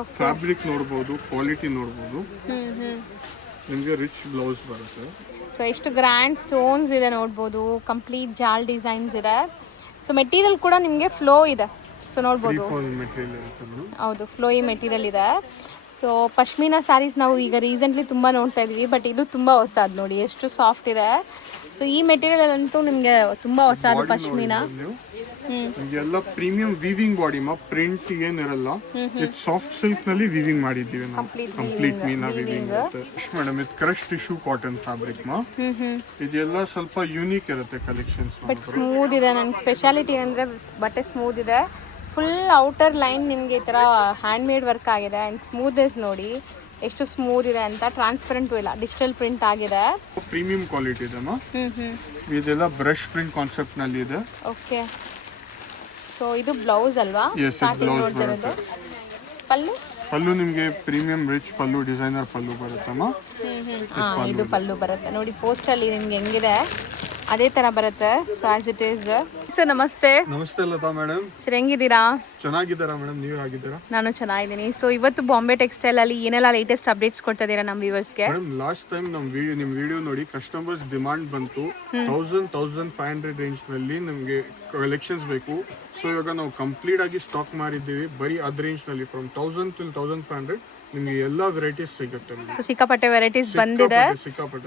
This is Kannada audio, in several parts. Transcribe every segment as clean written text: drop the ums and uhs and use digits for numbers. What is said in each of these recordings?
ಓಕೆ. ಫ್ಯಾಬ್ರಿಕ್ ನೋಡ್ಬೋದು, ಕ್ವಾಲಿಟಿ ನೋಡ್ಬೋದು. ನಿಮಗೆ ರಿಚ್ ಬ್ಲೌಸ್ ಬರುತ್ತೆ. ಸೊ ಎಷ್ಟು ಗ್ರ್ಯಾಂಡ್ ಸ್ಟೋನ್ಸ್ ಇದೆ ನೋಡ್ಬೋದು, ಕಂಪ್ಲೀಟ್ ಜಾಲ್ ಡಿಸೈನ್ಸ್ ಇದೆ. ಸೊ ಮೆಟೀರಿಯಲ್ ಕೂಡ ನಿಮಗೆ ಫ್ಲೋ ಇದೆ. ಸೊ ನೋಡ್ಬೋದು, ಮೆಟೀರಿಯಲ್ ಇರುತ್ತೆ ಮೇಡಮ್. ಹೌದು, ಫ್ಲೋಯಿ ಮೆಟೀರಿಯಲ್ ಇದೆ. ಸೊ ಪಶ್ಮೀನಾ ಸ್ಯಾರೀಸ್ ನಾವು ಈಗ ರೀಸೆಂಟ್ಲಿ ತುಂಬ ನೋಡ್ತಾ ಇದ್ವಿ, ಬಟ್ ಇದು ತುಂಬ ಹೊಸದು ನೋಡಿ, ಎಷ್ಟು ಸಾಫ್ಟ್ ಇದೆ. ಸೊ ಈ ಮೆಟೀರಿಯಲ್ ಅಂತೂ ನಿಮಗೆ ತುಂಬ ಹೊಸದು ಪಶ್ಮೀನಾ. ಎಲ್ಲ ಪ್ರೀಮಿಯಂ ವೀವಿಂಗ್ ಬಾಡಿ ಪ್ರಿಂಟ್ ಏನಿರಲ್ಲ, ಇದು ಸಾಫ್ಟ್ ಸಿಲ್ಕ್ ನಲ್ಲಿ ವೀವಿಂಗ್ ಮಾಡಿದ್ದೀವಿ ನಾವು. ಕಂಪ್ಲೀಟ್ ಮೀನಾ ವೀವಿಂಗ್ ಇರುತ್ತೆ ಮೇಡಮ್. ಇದು ಕ್ರಶ್ ಟಿಶ್ಯೂ ಕಾಟನ್ ಫ್ಯಾಬ್ರಿಕ್ ಇದೆಲ್ಲ ಸ್ವಲ್ಪ ಯೂನಿಕ್ ಇರುತ್ತೆ ಕಲೆಕ್ಷನ್ಸ್. ಬಟ್ ಸ್ಮೂತ್ ಇದೆ. ನನ್ನ ಸ್ಪೆಷಾಲಿಟಿ ಏನಂದ್ರೆ ಬಟ್ಟೆ ಸ್ಮೂತ್ ಇದೆ. ಫುಲ್ ಔಟರ್ ಲೈನ್ ನಿಮಗೆ ಈ ಥರ ಹ್ಯಾಂಡ್ ಮೇಡ್ ವರ್ಕ್ ಆಗಿದೆ. ಆ್ಯಂಡ್ ಸ್ಮೂತ್ನೆಸ್ ನೋಡಿ ಎಷ್ಟು ಸ್ಮೂತ್ ಇದೆ ಅಂತ. ಟ್ರಾನ್ಸ್ಪರೆಂಟು ಇಲ್ಲ, ಡಿಜಿಟಲ್ ಪ್ರಿಂಟ್ ಆಗಿದೆ. ಪ್ರೀಮಿಯಂ ಕ್ವಾಲಿಟಿ ಇದೆ. ಇದೆಲ್ಲ ಬ್ರಷ್ ಪ್ರಿಂಟ್ ಕಾನ್ಸೆಪ್ಟ್ ನಲ್ಲಿ ಇದೆ. ಓಕೆ. ಸೊ ಇದು ಬ್ಲೌಸ್ ಅಲ್ವಾ ಸ್ಟಾರ್ಟಿಂಗ್ ನೋಡ್ತಾ ಇರೋದು? ಪಲ್ಲು ನಿಮಗೆ ಪ್ರೀಮಿಯಂ ರಿಚ್ ಪಲ್ಲು, ಡಿಸೈನರ್ ಪಲ್ಲು ಬರುತ್ತಮ್ಮ. ಇದು ಪಲ್ಲು ಬರುತ್ತೆ ನೋಡಿ. ಪೋಸ್ಟಲ್ಲಿ ನಿಮ್ಗೆ ಹೆಂಗಿದೆ ಅದೇ ತರ ಬರುತ್ತೆ. So as it is. Sir ನಮಸ್ತೆ. ನಮಸ್ತೆ ಲತಾ ಮೇಡಮ್. ಸರ್ ಹೆಂಗಿದ್ದೀರಾ? ಚೆನ್ನಾಗಿದ್ದೀರಾ ಮೇಡಮ್, ನೀವು ಹೇಗಿದ್ದೀರಾ? ನಾನು ಚೆನ್ನಾಗಿದ್ದೀನಿ. ಸೊ ಇವತ್ತು ಬಾಂಬೆ ಟೆಕ್ಸ್ಟೈಲ್ ಅಲ್ಲಿ ಏನೆಲ್ಲ ಲೇಟೆಸ್ಟ್ ಅಪ್ಡೇಟ್ಸ್ ಕೊಡ್ತಾ ಇದ್ದೀರಾ ನಮ್ಮ ವ್ಯೂವರ್ಸ್ಗೆ? ಮೇಡಮ್ ಲಾಸ್ಟ್ ಟೈಮ್ ನಿಮ್ಮ ವಿಡಿಯೋ ನೋಡಿ ಕಸ್ಟಮರ್ಸ್ ಡಿಮಾಂಡ್ ಬಂತು 1500 ರೇಂಜ್ ನಲ್ಲಿ ನಮಗೆ ಕಲೆಕ್ಷನ್ಸ್ ಬೇಕು. ಸೊ ಇವಾಗ ನಾವು ಕಂಪ್ಲೀಟ್ ಆಗಿ ಸ್ಟಾಕ್ ಮಾಡಿದ್ದೀವಿ. ಬರೀ ಅದ್ ರೇಂಜ್ ನಲ್ಲಿ ಫ್ರಮ್ 1000 to 1500 ನಿಮಗೆ ಎಲ್ಲ ವೆರೈಟೀಸ್ ಸಿಗುತ್ತೆ. ಸಿಕ್ಕಾಪಟ್ಟೆ ವೆರೈಟೀಸ್ ಬಂದಿದೆ.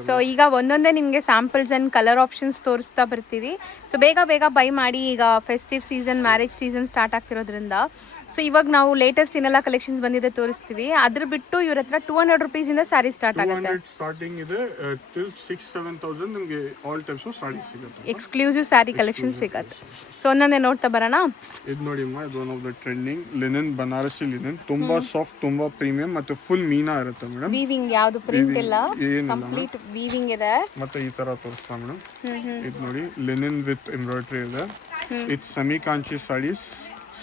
ಸೊ ಈಗ ಒಂದೊಂದೇ ನಿಮಗೆ ಸ್ಯಾಂಪಲ್ಸ್ ಅಂಡ್ ಕಲರ್ ಆಪ್ಷನ್ಸ್ ತೋರಿಸ್ತಾ ಬರ್ತೀವಿ. ಸೊ ಬೇಗ ಬೇಗ ಬೈ ಮಾಡಿ. ಈಗ festive season, marriage season start ಆಗ್ತಿರೋದ್ರಿಂದ ಸೊ ಇವಾಗ ನಾವು ಲೇಟೆಸ್ಟ್ ಏನೆಲ್ಲ ಕಲೆಕ್ಷನ್ಸ್ ಬಂದಿದೆ ತೋರಿಸ್ತೀವಿ. ಅದ್ರ ಬಿಟ್ಟು ಇವ್ರ ಹತ್ರ 200 rupees ಇಂದ ಸ್ಯಾರಿ ಸ್ಟಾರ್ಟ್ ಆಗುತ್ತೆ. ಸ್ಟಾರ್ಟಿಂಗ್ ಇದೆ ಟಿಲ್ 6-7,000 ನಿಮಗೆ ಆಲ್ ಟೈಪ್ಸ್ ಆಫ್ ಸಾರೀಸ್ ಸಿಗುತ್ತೆ. ಎಕ್ಸ್ಕ್ಲೂಸಿವ್ ಸ್ಯಾರಿ ಕಲೆಕ್ಷನ್ ಸಿಗುತ್ತೆ. ಸೊ ಒಂದೊಂದೇ ನೋಡ್ತಾ ಬರೋಣ. ಇದು ನೋಡಿ ಅಮ್ಮ, ಇದು one of the trending linen, Banarasi linen. ತುಂಬಾ ಸಾಫ್ಟ್, ತುಂಬಾ ಪ್ರೀಮಿಯಂ ಮತ್ತೆ ಫುಲ್ ಮೀನಾ ಇರುತ್ತೆ ಮೇಡಮ್. ವೀವಿಂಗ್ ಯಾವುದು ಪ್ರಿಂಟ್ ಇಲ್ಲ, ಕಂಪ್ಲೀಟ್ ವೀವಿಂಗ್ ಇದೆ. ಮತ್ತೆ ಈ ತರ ತೋರಿಸ್ತಾ ಮೇಡಮ್. ಇದು ನೋಡಿ ಲಿನನ್ ವಿತ್ ಎಂಬ್ರಾಯ್ಡರಿ ಇದೆ. ಇದು semi Kanchi saris,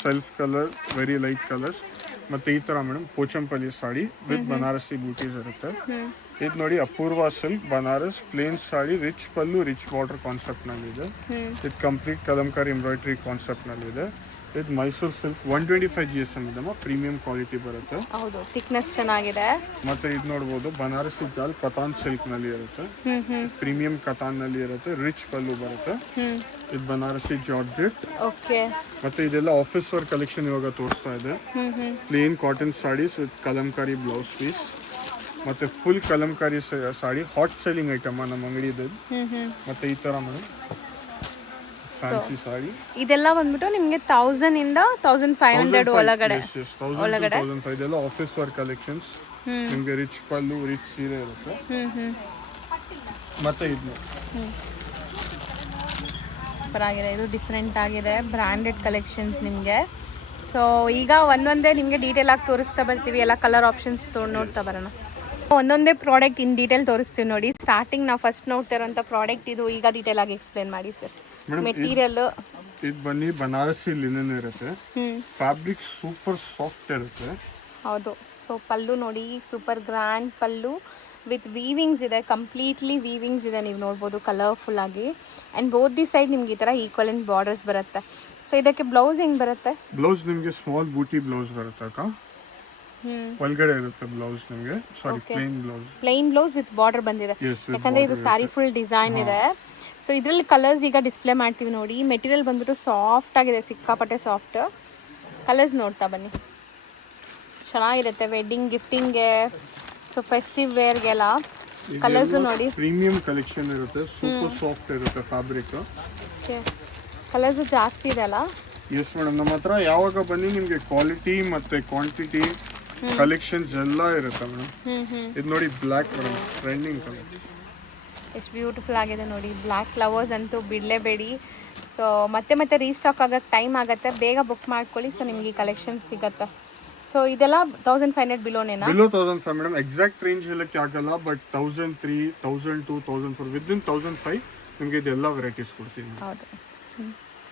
self colour, very light colours. ಮತ್ತೆ ಈ ತರ ಮೇಡಮ್ ಪೋಚಂಪಲ್ಲಿ ಸಾಡಿ ವಿತ್ ಬನಾರಸಿ ಬೂಟೀಸ್ ಇರುತ್ತೆ. ಇದು ನೋಡಿ Apoorva silk Banaras plain sari, rich pallu, rich border concept ನಲ್ಲಿ ಇದೆ. ಇದು ಕಂಪ್ಲೀಟ್ ಕಲಂಕಾರಿ ಎಂಬ್ರಾಯ್ಡರಿ ಕಾನ್ಸೆಪ್ಟ್ ನಲ್ಲಿ ಇದೆ. ಇದು ಮೈಸೂರು ಸಿಲ್ಕ್ 125 GSM ಇದೆ, ಪ್ರೀಮಿಯಂ ಕ್ವಾಲಿಟಿ ಬರುತ್ತೆ. ಹೌದು, ಥಿಕ್ನೆಸ್ ಚೆನ್ನಾಗಿದೆ. ಮತ್ತೆ ಇದು ನೋಡಬಹುದು ಬನಾರಸಿ ಜಾಲ್ ಕತಾನ್ ಸಿಲ್ಕ್ ನಲ್ಲಿ ಇರುತ್ತೆ. ಪ್ರೀಮಿಯಂ ಕತಾನ್ ನಲ್ಲಿ ಇರುತ್ತೆ. ರಿಚ್ ಪಲ್ಲು ಬರುತ್ತೆ. ಇದು ಬನಾರಸಿ ಜಾರ್ಜೆಟ್. ಓಕೆ. ಮತ್ತೆ ಇದೆಲ್ಲ ಆಫೀಸ್ ವರ್ಕ್ ಕಲೆಕ್ಷನ್ ಇವಾಗ ತೋರಿಸ್ತಾ ಇದೆ. Plain cotton saris with Kalamkari blouse piece. ಮತ್ತೆ full Kalamkari sari hot selling item ನಮ್ಮ ಅಂಗಡಿ ಇದೆ. ಮತ್ತೆ ಈ ತರ ಮೇಡಮ್ ಫ್ಯಾನ್ಸಿ ಸಾಡಿ. ಇದೆಲ್ಲ ಬಂದ್ಬಿಟ್ಟು ನಿಮಗೆ 1000 ಇಂದ 1500 ಒಳಗಡೆ. ಇದೆಲ್ಲ ಆಫೀಸ್ ವರ್ಕ್ ಕಲೆಕ್ಷನ್ಸ್. ನಿಮಗೆ ರಿಚ್ ಪಲ್ಲು, ರಿಚ್ ಸೀರೆ ಇರುತ್ತೆ. ಮತ್ತೆ ಇದು ಸೂಪರ್ ಆಗಿದೆ. ಇದು ಡಿಫ್ರೆಂಟ್ ಆಗಿದೆ, ಬ್ರ್ಯಾಂಡೆಡ್ ಕಲೆಕ್ಷನ್ಸ್ ನಿಮಗೆ. ಸೊ ಈಗ ಒಂದೊಂದೇ ನಿಮಗೆ ಡೀಟೇಲ್ ಆಗಿ ತೋರಿಸ್ತಾ ಬರ್ತೀವಿ. ಎಲ್ಲ ಕಲರ್ ಆಪ್ಷನ್ಸ್ ನೋಡ್ತಾ ಬರೋಣ. ಒಂದೊಂದೇ ಪ್ರಾಡಕ್ಟ್ ಇನ್ ಡೀಟೇಲ್ ತೋರಿಸ್ತೀವಿ ನೋಡಿ. ಸ್ಟಾರ್ಟಿಂಗ್ ನಾವು ಫಸ್ಟ್ ನೋಡ್ತಾ ಇರೋಂಥ ಪ್ರಾಡಕ್ಟ್ ಇದು. ಈಗ ಡೀಟೇಲ್ ಆಗಿ ಎಕ್ಸ್ಪ್ಲೇನ್ ಮಾಡಿ ಸರ್. ಮೆಟೀರಿಯಲ್ ಇದು ಬನ್ನಿ ಬನಾರಸಿ ಲಿನನ್ ಇರುತ್ತೆ. ಫ್ಯಾಬ್ರಿಕ್ ಸೂಪರ್ ಸಾಫ್ಟ್ ಇರುತ್ತೆ. ಹೌದು. ಸೊ ಪಲ್ಲು ನೋಡಿ, super grand pallu with weavings ಇದೆ. ಕಂಪ್ಲೀಟ್ಲಿ ವೀವಿಂಗ್ಸ್ ಇದೆ, ನೀವು ನೋಡ್ಬೋದು ಕಲರ್ಫುಲ್ ಆಗಿ. ಆ್ಯಂಡ್ ಬೋತ್ ದಿ ಸೈಡ್ ನಿಮ್ಗೆ ಈ ಥರ ಈಕ್ವಲೆಂಟ್ ಬಾರ್ಡರ್ಸ್ ಬರುತ್ತೆ. ಸೊ ಇದಕ್ಕೆ ಬ್ಲೌಸ್ ಹೆಂಗೆ ಬರುತ್ತೆ? ಬ್ಲೌಸ್ ನಿಮಗೆ ಸ್ಮಾಲ್ ಬೂಟಿ ಬ್ಲೌಸ್ ಬರುತ್ತೆ ಅಕ್ಕ. ಒಳಗಡೆ ಇರುತ್ತೆ ಬ್ಲೌಸ್ ನಿಮಗೆ. ಸಾರಿ, ಪ್ಲೇನ್ ಬ್ಲೌಸ್ ವಿತ್ ಬಾರ್ಡರ್ ಬಂದಿದೆ. ಯಾಕಂದ್ರೆ ಇದು ಸ್ಯಾರಿ ಫುಲ್ ಡಿಸೈನ್ ಇದೆ. ಸೊ ಇದರಲ್ಲಿ ಕಲರ್ಸ್ ಈಗ ಡಿಸ್ಪ್ಲೇ ಮಾಡ್ತೀವಿ ನೋಡಿ. ಮೆಟೀರಿಯಲ್ ಬಂದ್ಬಿಟ್ಟು ಸಾಫ್ಟ್ ಆಗಿದೆ, ಸಿಕ್ಕಾಪಟ್ಟೆ ಸಾಫ್ಟ್. ಕಲರ್ಸ್ ನೋಡ್ತಾ ಬನ್ನಿ, ಚೆನ್ನಾಗಿರುತ್ತೆ ವೆಡ್ಡಿಂಗ್ ಗಿಫ್ಟಿಂಗ್ಗೆ. ಸೊ ಫೆಸ್ಟಿವ್ ವೇರ್ಗೆಲ್ಲ ಕಲರ್ಸ್ ನೋಡಿ. ಪ್ರೀಮಿಯಂ ಕಲೆಕ್ಷನ್ ಇರುತ್ತೆ, ಸೂಪರ್ ಸಾಫ್ಟ್ ಇರುತ್ತೆ ಫ್ಯಾಬ್ರಿಕ್. ಕಲರ್ಸ್ ಜಾಸ್ತಿ ಇದೆ ಅಲ್ಲ? ಎಸ್ ಮೇಡಮ್, ನಮ್ಮ ಹತ್ರ ಯಾವಾಗ ಬನ್ನಿ ನಿಮಗೆ ಕ್ವಾಲಿಟಿ ಮತ್ತೆ ಕ್ವಾಂಟಿಟಿ ಕಲೆಕ್ಷನ್ಸ್ ಎಲ್ಲ ಇರುತ್ತೆ ಮೇಡಮ್. ಇದು ನೋಡಿ ಬ್ಲ್ಯಾಕ್ ಮೇಡಮ್, ಟ್ರೆಂಡಿಂಗ್ ಕಲರ್. ಎಷ್ಟು ಬ್ಯೂಟಿಫುಲ್ ಆಗಿದೆ ನೋಡಿ. ಬ್ಲ್ಯಾಕ್ ಫ್ಲವರ್ಸ್ ಅಂತೂ ಬಿಡಲೇಬೇಡಿ. ಸೊ ಮತ್ತೆ ಮತ್ತೆ ರೀಸ್ಟಾಕ್ ಆಗೋಕ್ಕೆ ಟೈಮ್ ಆಗುತ್ತೆ, ಬೇಗ ಬುಕ್ ಮಾಡ್ಕೊಳ್ಳಿ. ಸೊ ನಿಮಗೆ ಈ ಕಲೆಕ್ಷನ್ ಸಿಗುತ್ತೆ. ಸೊ ಇದೆಲ್ಲ 1500 ಬಿಲೋನೇನಾ? Below 1500 madam. ಎಕ್ಸಾಕ್ಟ್ ರೇಂಜ್ ಹೇಳಕ್ಕೆ ಆಗಲ್ಲ, ಬಟ್ 1003, 1002, 1004 ವಿದಿನ್ 1005 ನಿಮಗೆ ಇದೆಲ್ಲ ವೆರೈಟೀಸ್ ಕೊಡ್ತೀನಿ. ಹೌದು.